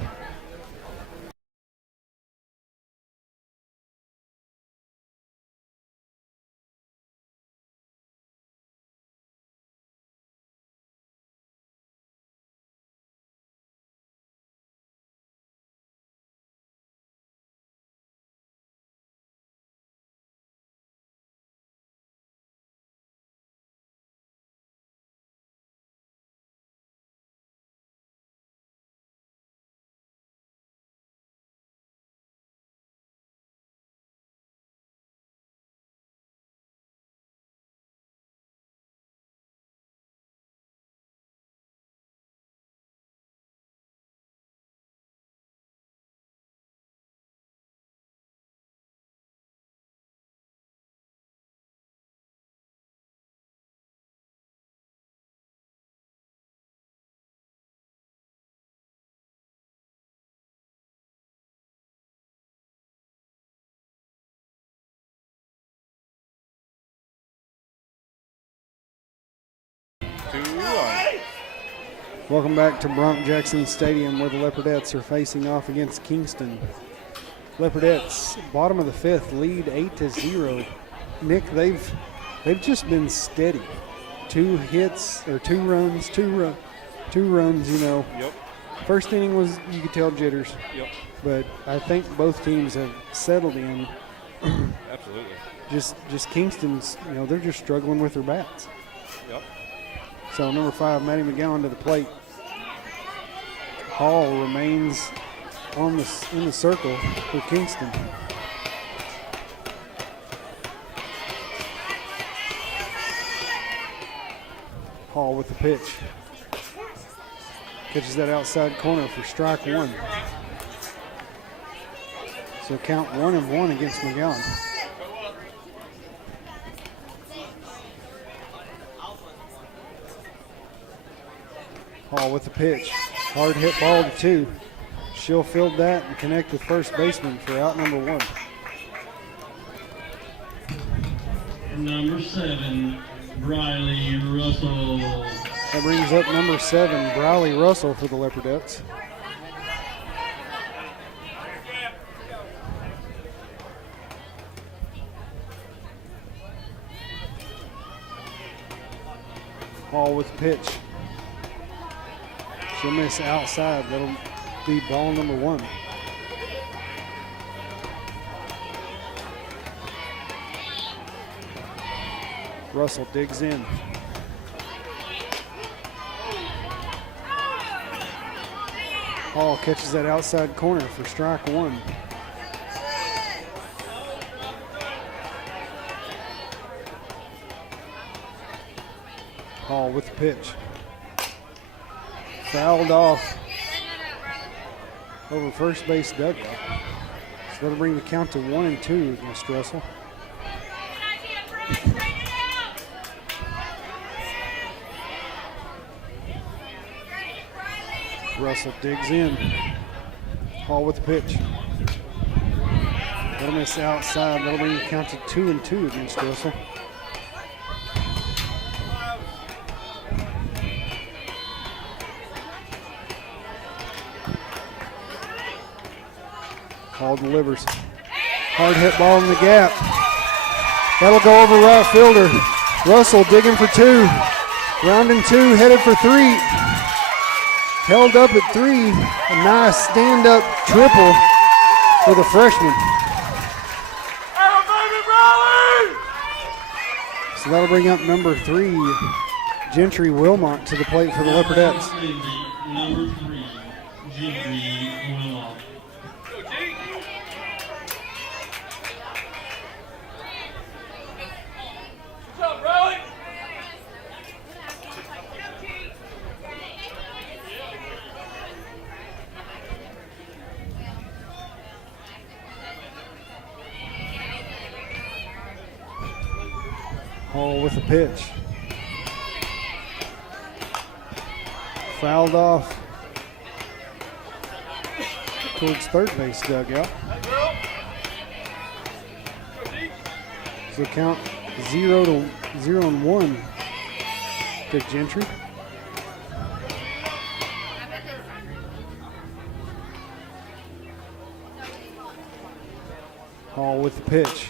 Welcome back to Bronk Jackson Stadium, where the Leopardettes are facing off against Kingston. Leopardettes, bottom of the 5th, lead 8-0. Nick, they've just been steady. 2 hits or 2 runs, two runs. You know. Yep. First inning was, you could tell, jitters. Yep. But I think both teams have settled in. Absolutely. Just Kingston's, you know, they're just struggling with their bats. Yep. So number 5, Matty McGowan to the plate. Hall remains in the circle for Kingston. Hall with the pitch. Catches that outside corner for strike 1. So count 1-1 against McGowan. Hall with the pitch. Hard hit ball to 2. She'll field that and connect with first baseman for out number 1. Number 7, Riley Russell. That brings up number 7, Briley Russell for the Leopardettes. Hall with the pitch. She'll miss outside. That'll be ball number 1. Russell digs in. Hall catches that outside corner for strike 1. Hall with the pitch. Fouled off over first base dugout. So that'll bring the count to 1-2 against Russell. Russell digs in. Hall with the pitch. That'll miss outside. That'll bring the count to 2-2 against Russell. Hall delivers. Hard hit ball in the gap. That'll go over right fielder. Russell digging for 2. Rounding 2, headed for 3. Held up at 3. A nice stand-up triple for the freshman. So that'll bring up number 3, Gentry Wilmot, to the plate for the Leopardettes. Number 3, Gentry Wilmot. Hall with the pitch. Fouled off towards third base dugout. So count 0-1 to Gentry. Hall with the pitch.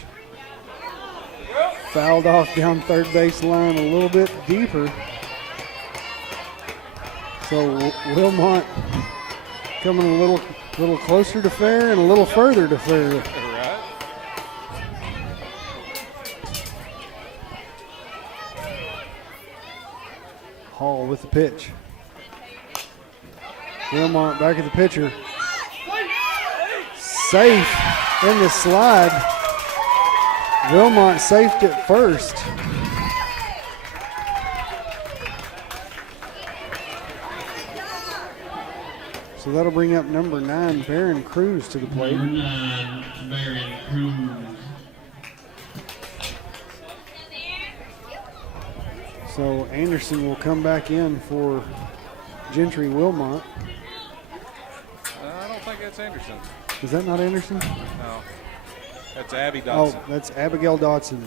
Fouled off down third base line a little bit deeper. So Wilmot coming a little closer to fair and a little further to fair. Right. Hall with the pitch. Wilmot back at the pitcher. Safe in the slide. Wilmot safed it first. So that'll bring up number 9, Barron Cruz, to the plate. Number 9, Barron Cruz. So Anderson will come back in for Gentry Wilmot. I don't think that's Anderson. Is that not Anderson? No. That's Abby Dodson. Oh, that's Abigail Dodson.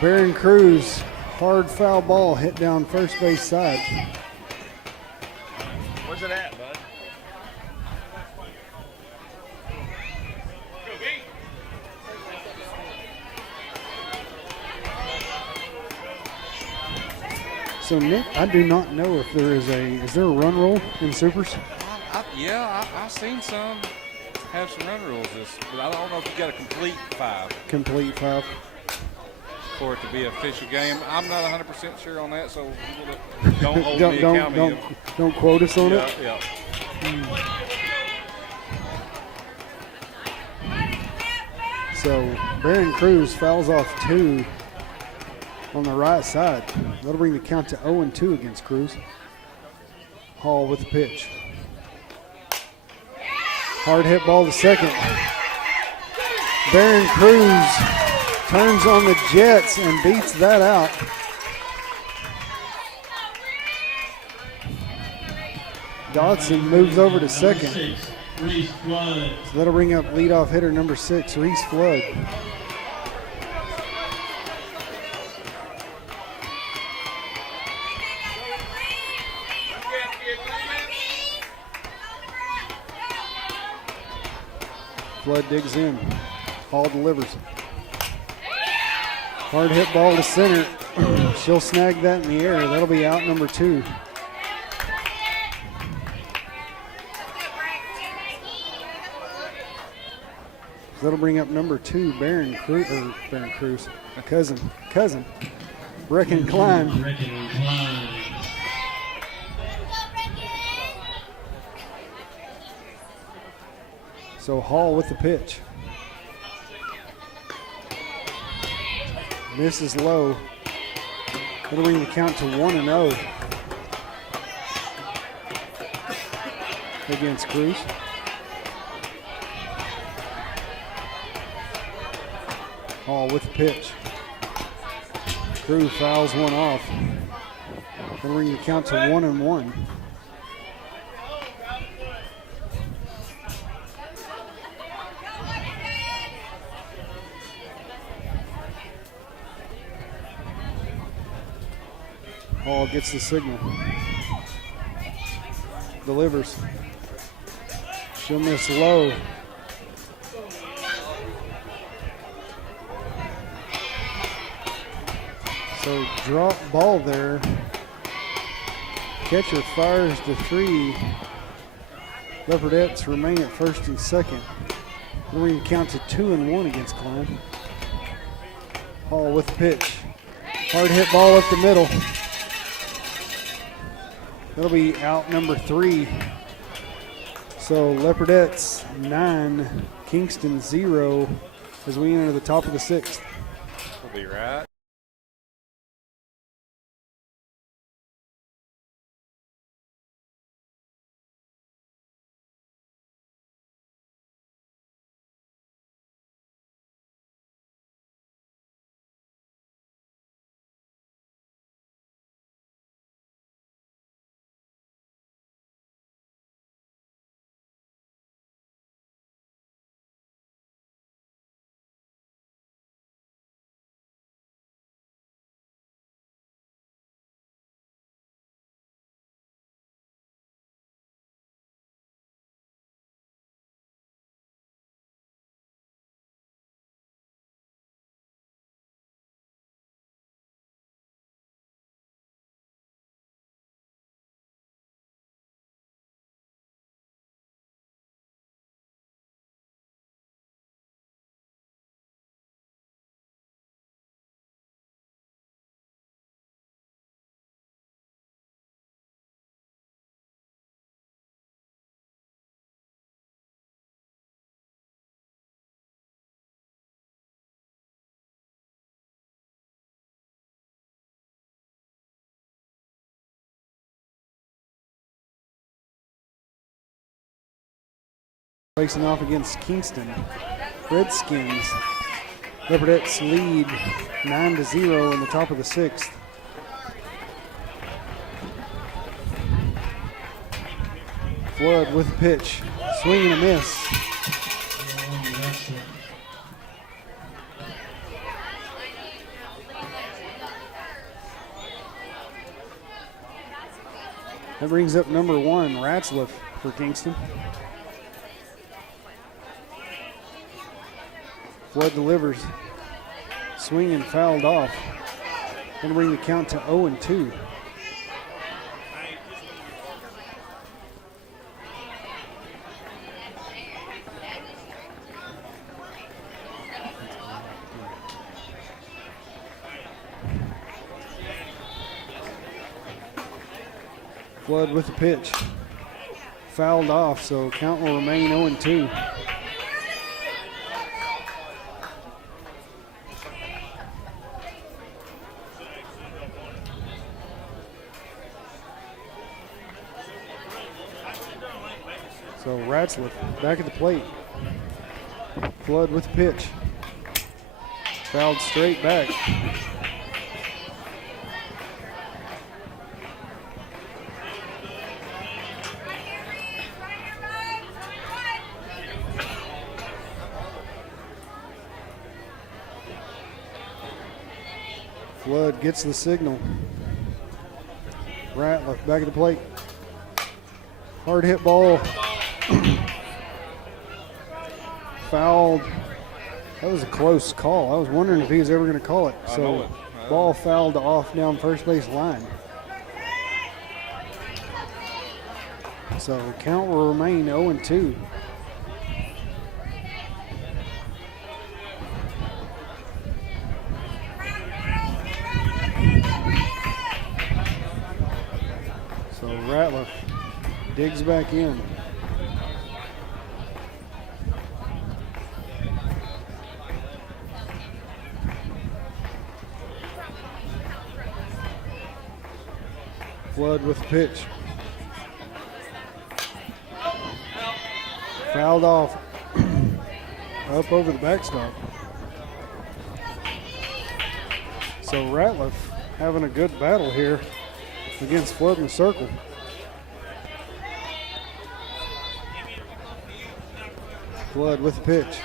Barron Cruz, hard foul ball hit down first base side. Where's it at, bud? So Nick, I do not know if is there a run rule in Supers? I've seen some have some run rules, but I don't know if you got a complete 5 Complete 5. for it to be an official game. I'm not 100% sure on that, so don't hold me accountable. Don't quote us on it. Yeah. So Barron Cruz fouls off 2 on the right side. That'll bring the count to 0-2 against Cruz. Hall with the pitch. Hard hit ball to second. Baron Cruz turns on the Jets and beats that out. Dodson moves over to second. 6, Reese Flood. So that'll bring up leadoff hitter number 6, Reese Flood. Flood digs in. Hall delivers. Hard hit ball to center. She'll snag that in the air. That'll be out number 2. So that'll bring up number 2, Baron Cruz, cousin, Brecken Klein. Brecken Klein. So Hall with the pitch. Misses low. That'll bring the count to 1-0 against Cruz. Hall with the pitch. Cruz fouls one off. That'll bring the count to 1-1. Hall gets the signal. Delivers. She'll miss low. So drop ball there. Catcher fires to 3. Leopardettes remain at first and second. We're going to count to 2-1 against Klein. Hall with the pitch. Hard hit ball up the middle. That'll be out number 3. So Leopardettes 9, Kingston 0 as we enter the top of the 6th. We'll be right. Facing off against Kingston Redskins. Leopardettes lead 9-0 in the top of the 6th. Flood with the pitch. Swing and a miss. That brings up number 1, Ratzliff for Kingston. Flood delivers. Swing and fouled off. Going to bring the count to 0-2. Flood with the pitch. Fouled off, so count will remain 0-2. So Ratzliff back at the plate. Flood with the pitch. Fouled straight back. Flood gets the signal. Ratliff back at the plate. Hard hit ball. Fouled. That was a close call. I was wondering if he was ever going to call it. So ball fouled off down first base line. So count will remain 0-2. So Ratliff digs back in. Flood with the pitch. Fouled off. Up over the backstop. So Ratliff having a good battle here against Flood in the circle. Flood with the pitch.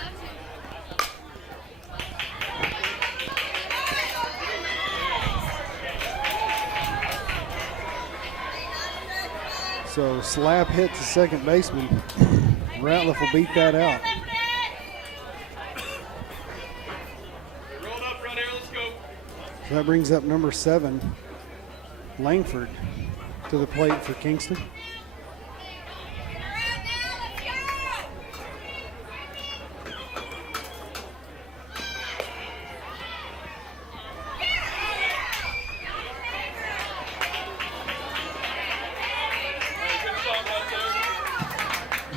So slap hit to second baseman. Ratliff will beat that out. Roll up right here, let's go. So that brings up number 7, Langford, to the plate for Kingston.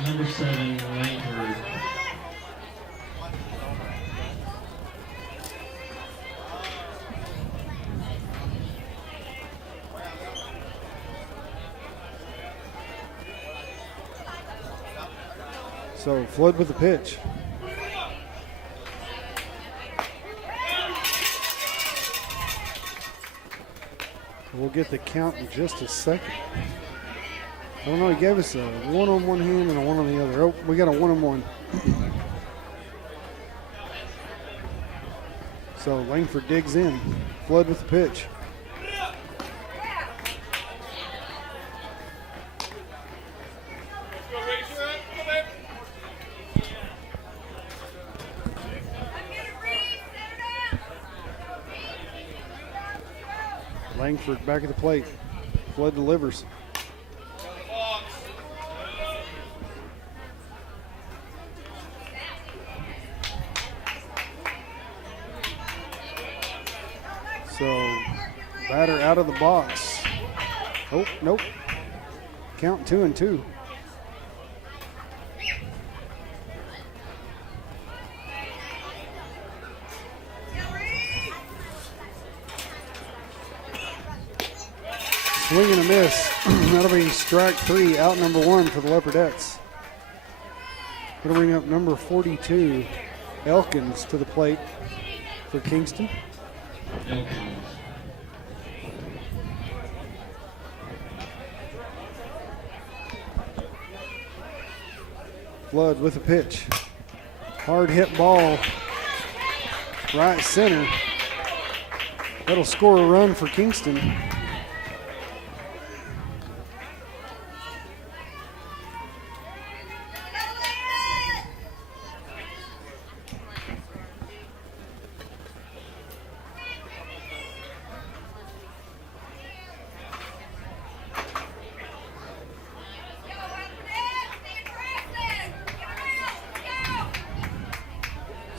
Number 7, Langford. So Flood with the pitch. We'll get the count in just a second. I don't know, he gave us a 1 on one hand and a 1 on the other. Oh, we got a 1 on 1. So Langford digs in. Flood with the pitch. Go raise your hand. Come back. Langford back at the plate. Flood delivers. So batter out of the box. Oh, nope. Count 2-2. Swing and a miss. That'll be strike 3, out number 1 for the Leopardettes. Going to bring up number 42, Elkins, to the plate for Kingston. Elkins. Flood with a pitch. Hard hit ball. Right center. That'll score a run for Kingston.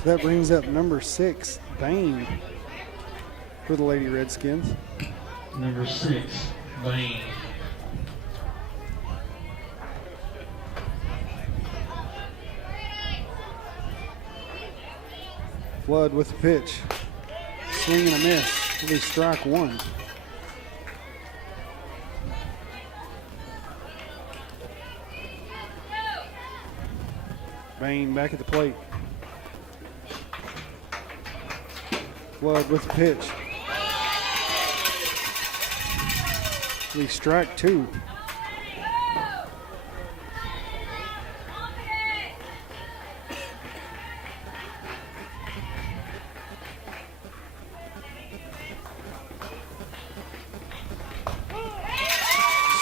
That brings up number 6, Bain, for the Lady Redskins. Number 6, Bain. Flood with the pitch. Swing and a miss. It'll be strike 1. Bain back at the plate. Flood with the pitch. Strike 2.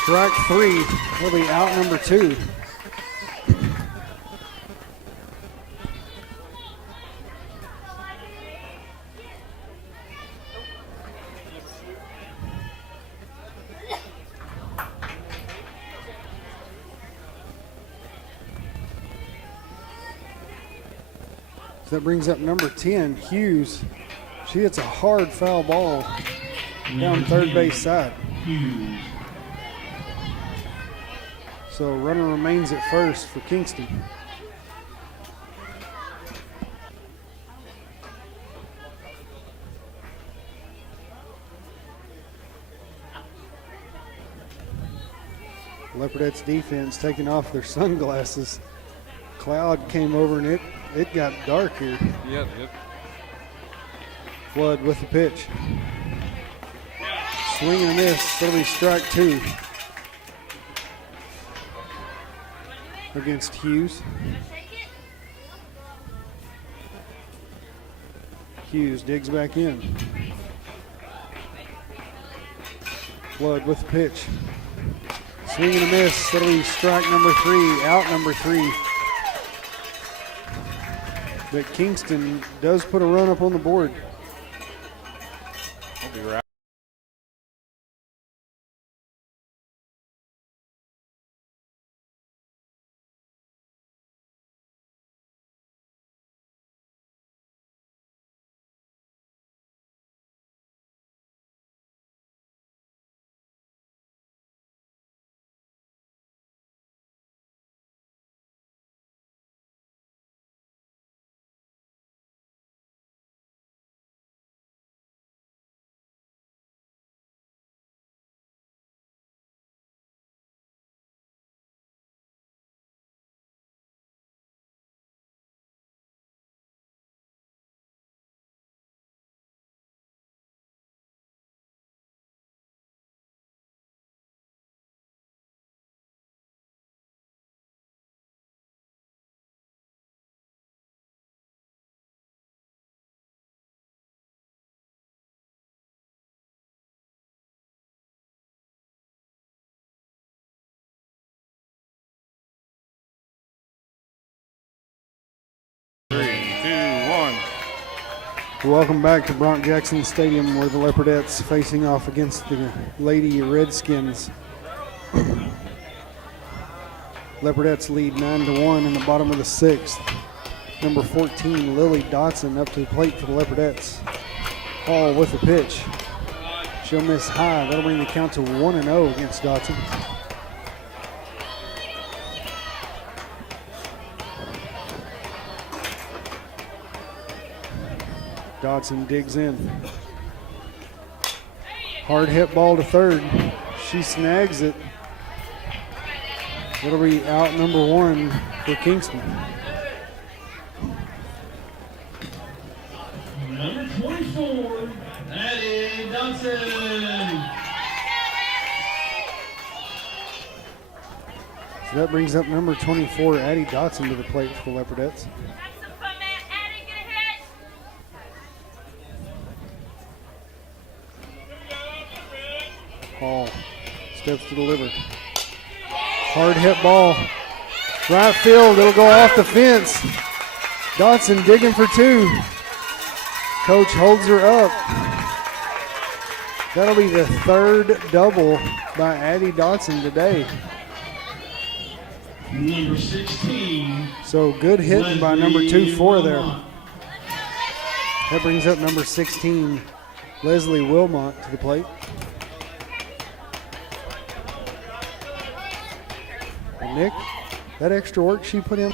Strike 3. He'll be out number 2. So that brings up number 10, Hughes. She hits a hard foul ball down third base side. Hughes. So runner remains at first for Kingston. Leopardettes defense taking off their sunglasses. Cloud came over and it got dark here. Yep, yep. Flood with the pitch. Swing and a miss. That'll be strike 2 against Hughes. Hughes digs back in. Flood with the pitch. Swing and a miss. That'll be strike number 3, out number 3. But Kingston does put a run up on the board. I'll be right. Welcome back to Bronk Jackson Stadium, where the Leopardettes facing off against the Lady Redskins. Leopardettes lead 9-1 in the bottom of the 6th. Number 14, Lily Dotson, up to the plate for the Leopardettes. Hall with the pitch. She'll miss high. That'll bring the count to 1-0 against Dotson. Dotson digs in. Hard hit ball to third. She snags it. It'll be out number 1 for Kingston. Number 24, Addie Dotson. So that brings up number 24, Addie Dotson, to the plate for the Leopardettes. Hall steps to deliver. Hard hit ball. Right field, it'll go off the fence. Dotson digging for 2. Coach holds her up. That'll be the 3rd double by Addie Dotson today. Number 16. So good hitting by number 2-4 there. That brings up number 16, Leslie Wilmot, to the plate. Nick, that extra work she put in.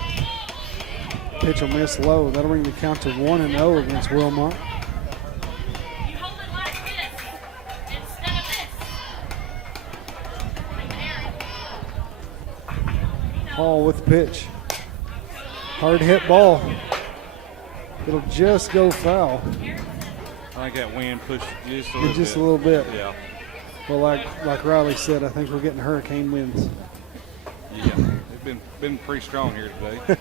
Pitch will miss low. That'll bring the count to 1-0 against Wilmot. You hold it like this instead of this. Hall with the pitch. Hard hit ball. It'll just go foul. I think that wind pushed it just a little Just bit. a little bit. Yeah. Well, like Riley said, I think we're getting hurricane winds. Yeah. It's been pretty strong here today.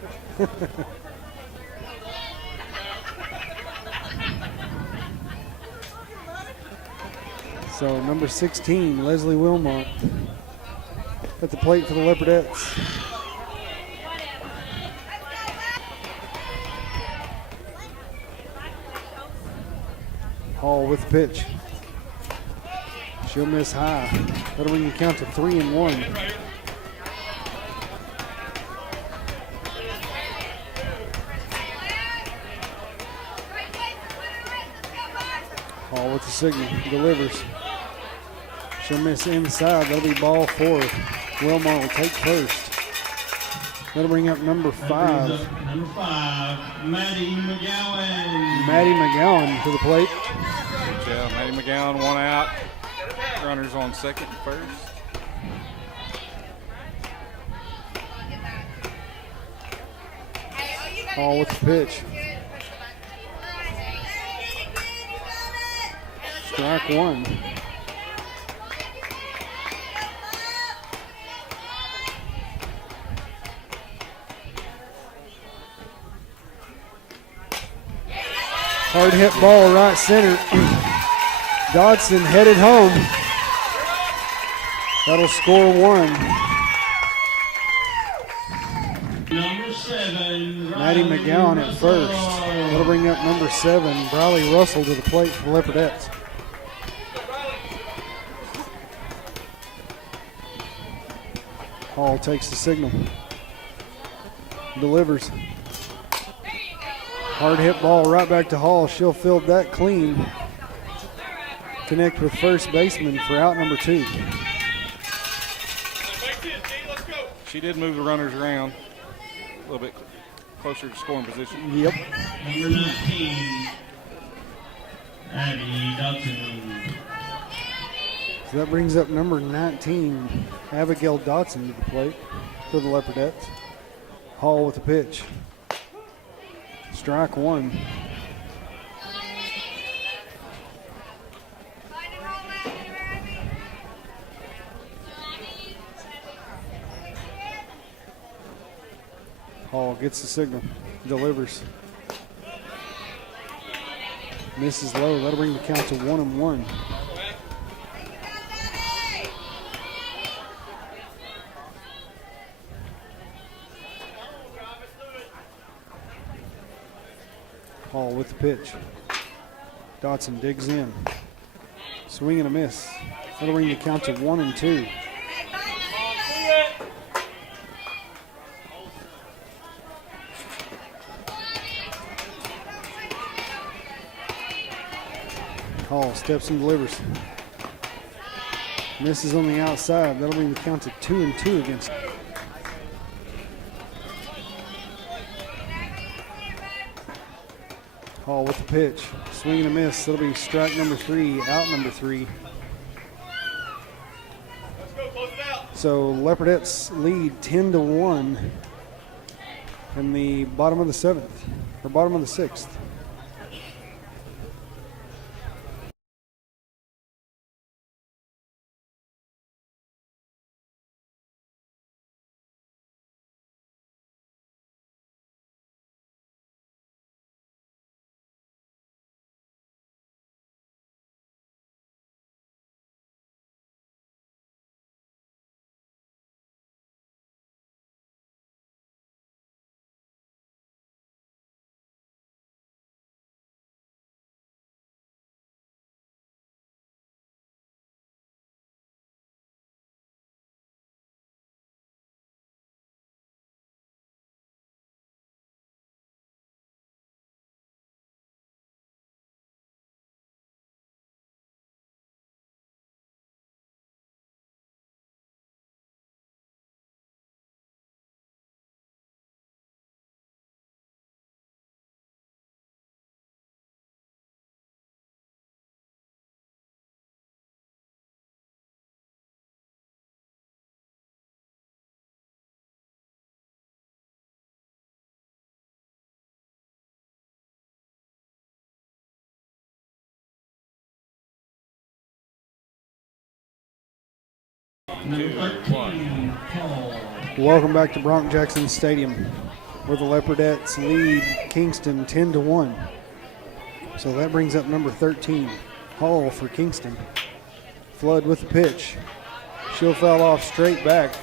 So number 16, Leslie Wilmot, at the plate for the Leopardettes. Hall with the pitch. She'll miss high. That'll bring the count to 3-1. Hall with the signal. Delivers. She'll miss inside. That'll be ball 4. Wilmot will take first. That'll bring up number 5. Number 5, Maddie McGowan. Maddie McGowan to the plate. Good job. Maddie McGowan, 1 out. Runners on second and first. Hall with the pitch. Strike 1. Hard hit ball right center. Dodson headed home. That'll score 1. Number 7, Maddie McGowan at first. That'll bring up number 7, Briley Russell, to the plate for the Leopardettes. Hall takes the signal. Delivers. Hard hit ball right back to Hall. She'll field that clean. Connect with first baseman for out number 2. Make it, G. Let's go. She did move the runners around a little bit closer to scoring position. Yep. Number 19, Abby Dodson. So that brings up number 19, Abigail Dotson, to the plate for the Leopardettes. Hall with the pitch. Strike 1. Hall gets the signal, delivers. Misses low. That'll bring the count to 1-1. Hall with the pitch. Dotson digs in. Swing and a miss. That'll bring the count to 1-2. Hall steps and delivers. Misses on the outside. That'll bring the count to 2-2 against. Hall with the pitch. Swing and a miss. That'll be strike number 3, out number 3. Let's go. Close it out. So Leopardettes lead 10-1 in the bottom of the 7th, or bottom of the 6th. Number 1. 13, Paul. Welcome back to Bronk Jackson Stadium, where the Leopardettes lead Kingston 10-1. So that brings up number 13, Hall for Kingston. Flood with the pitch. She'll foul off straight back.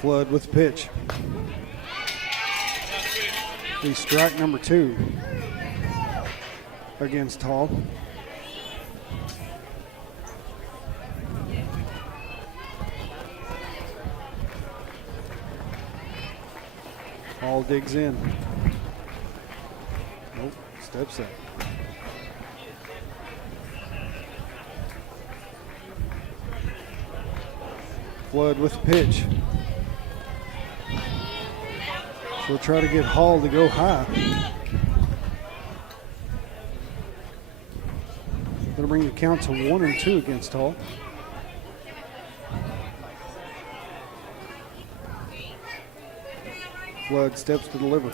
Flood with the pitch. The strike number 2 against Hall. Hall digs in. Nope, steps up. Flood with the pitch. She'll try to get Hall to go high. That'll bring the count to 1-2 against Hall. Flood steps to deliver.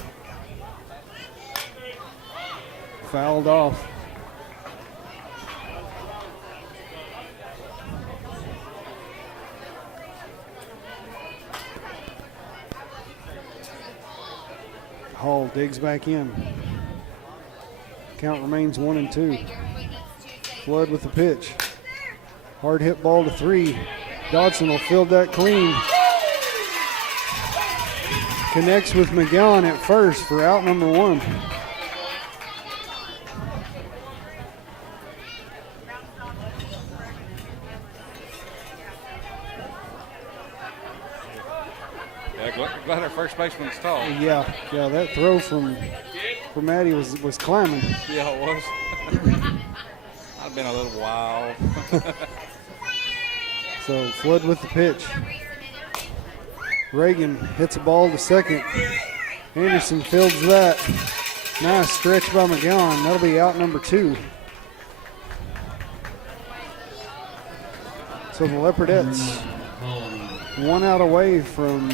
Fouled off. Hall digs back in. Count remains 1-2. Flood with the pitch. Hard hit ball to 3. Dodson will field that clean. Connects with McGowan at first for out number 1. Glad our first baseman's tall. Yeah, that throw from Maddie was climbing. Yeah, it was. I've been a little wild. So Flood with the pitch. Reagan hits a ball to second. Anderson fields that. Nice stretch by McGowan. That'll be out number 2. So the Leopardettes 1 out away from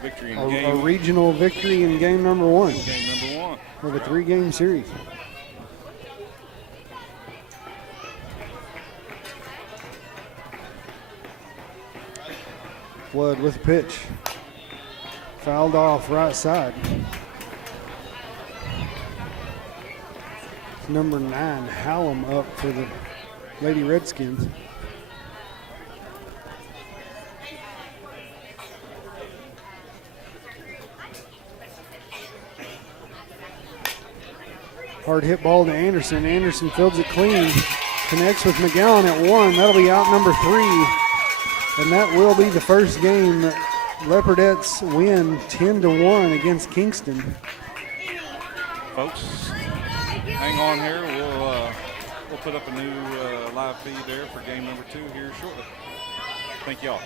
Victory in a game. regional victory in game number 1 Game number 1. of a 3-game series. Flood with the pitch. Fouled off right side. Number 9, Hallam, up for the Lady Redskins. Hard hit ball to Anderson. Anderson fields it clean. Connects with McGowan at 1. That'll be out number 3. And that will be the first game that Leopardettes win 10-1 against Kingston. Folks, hang on here. We'll put up a new live feed there for game number 2 here shortly. Thank you all.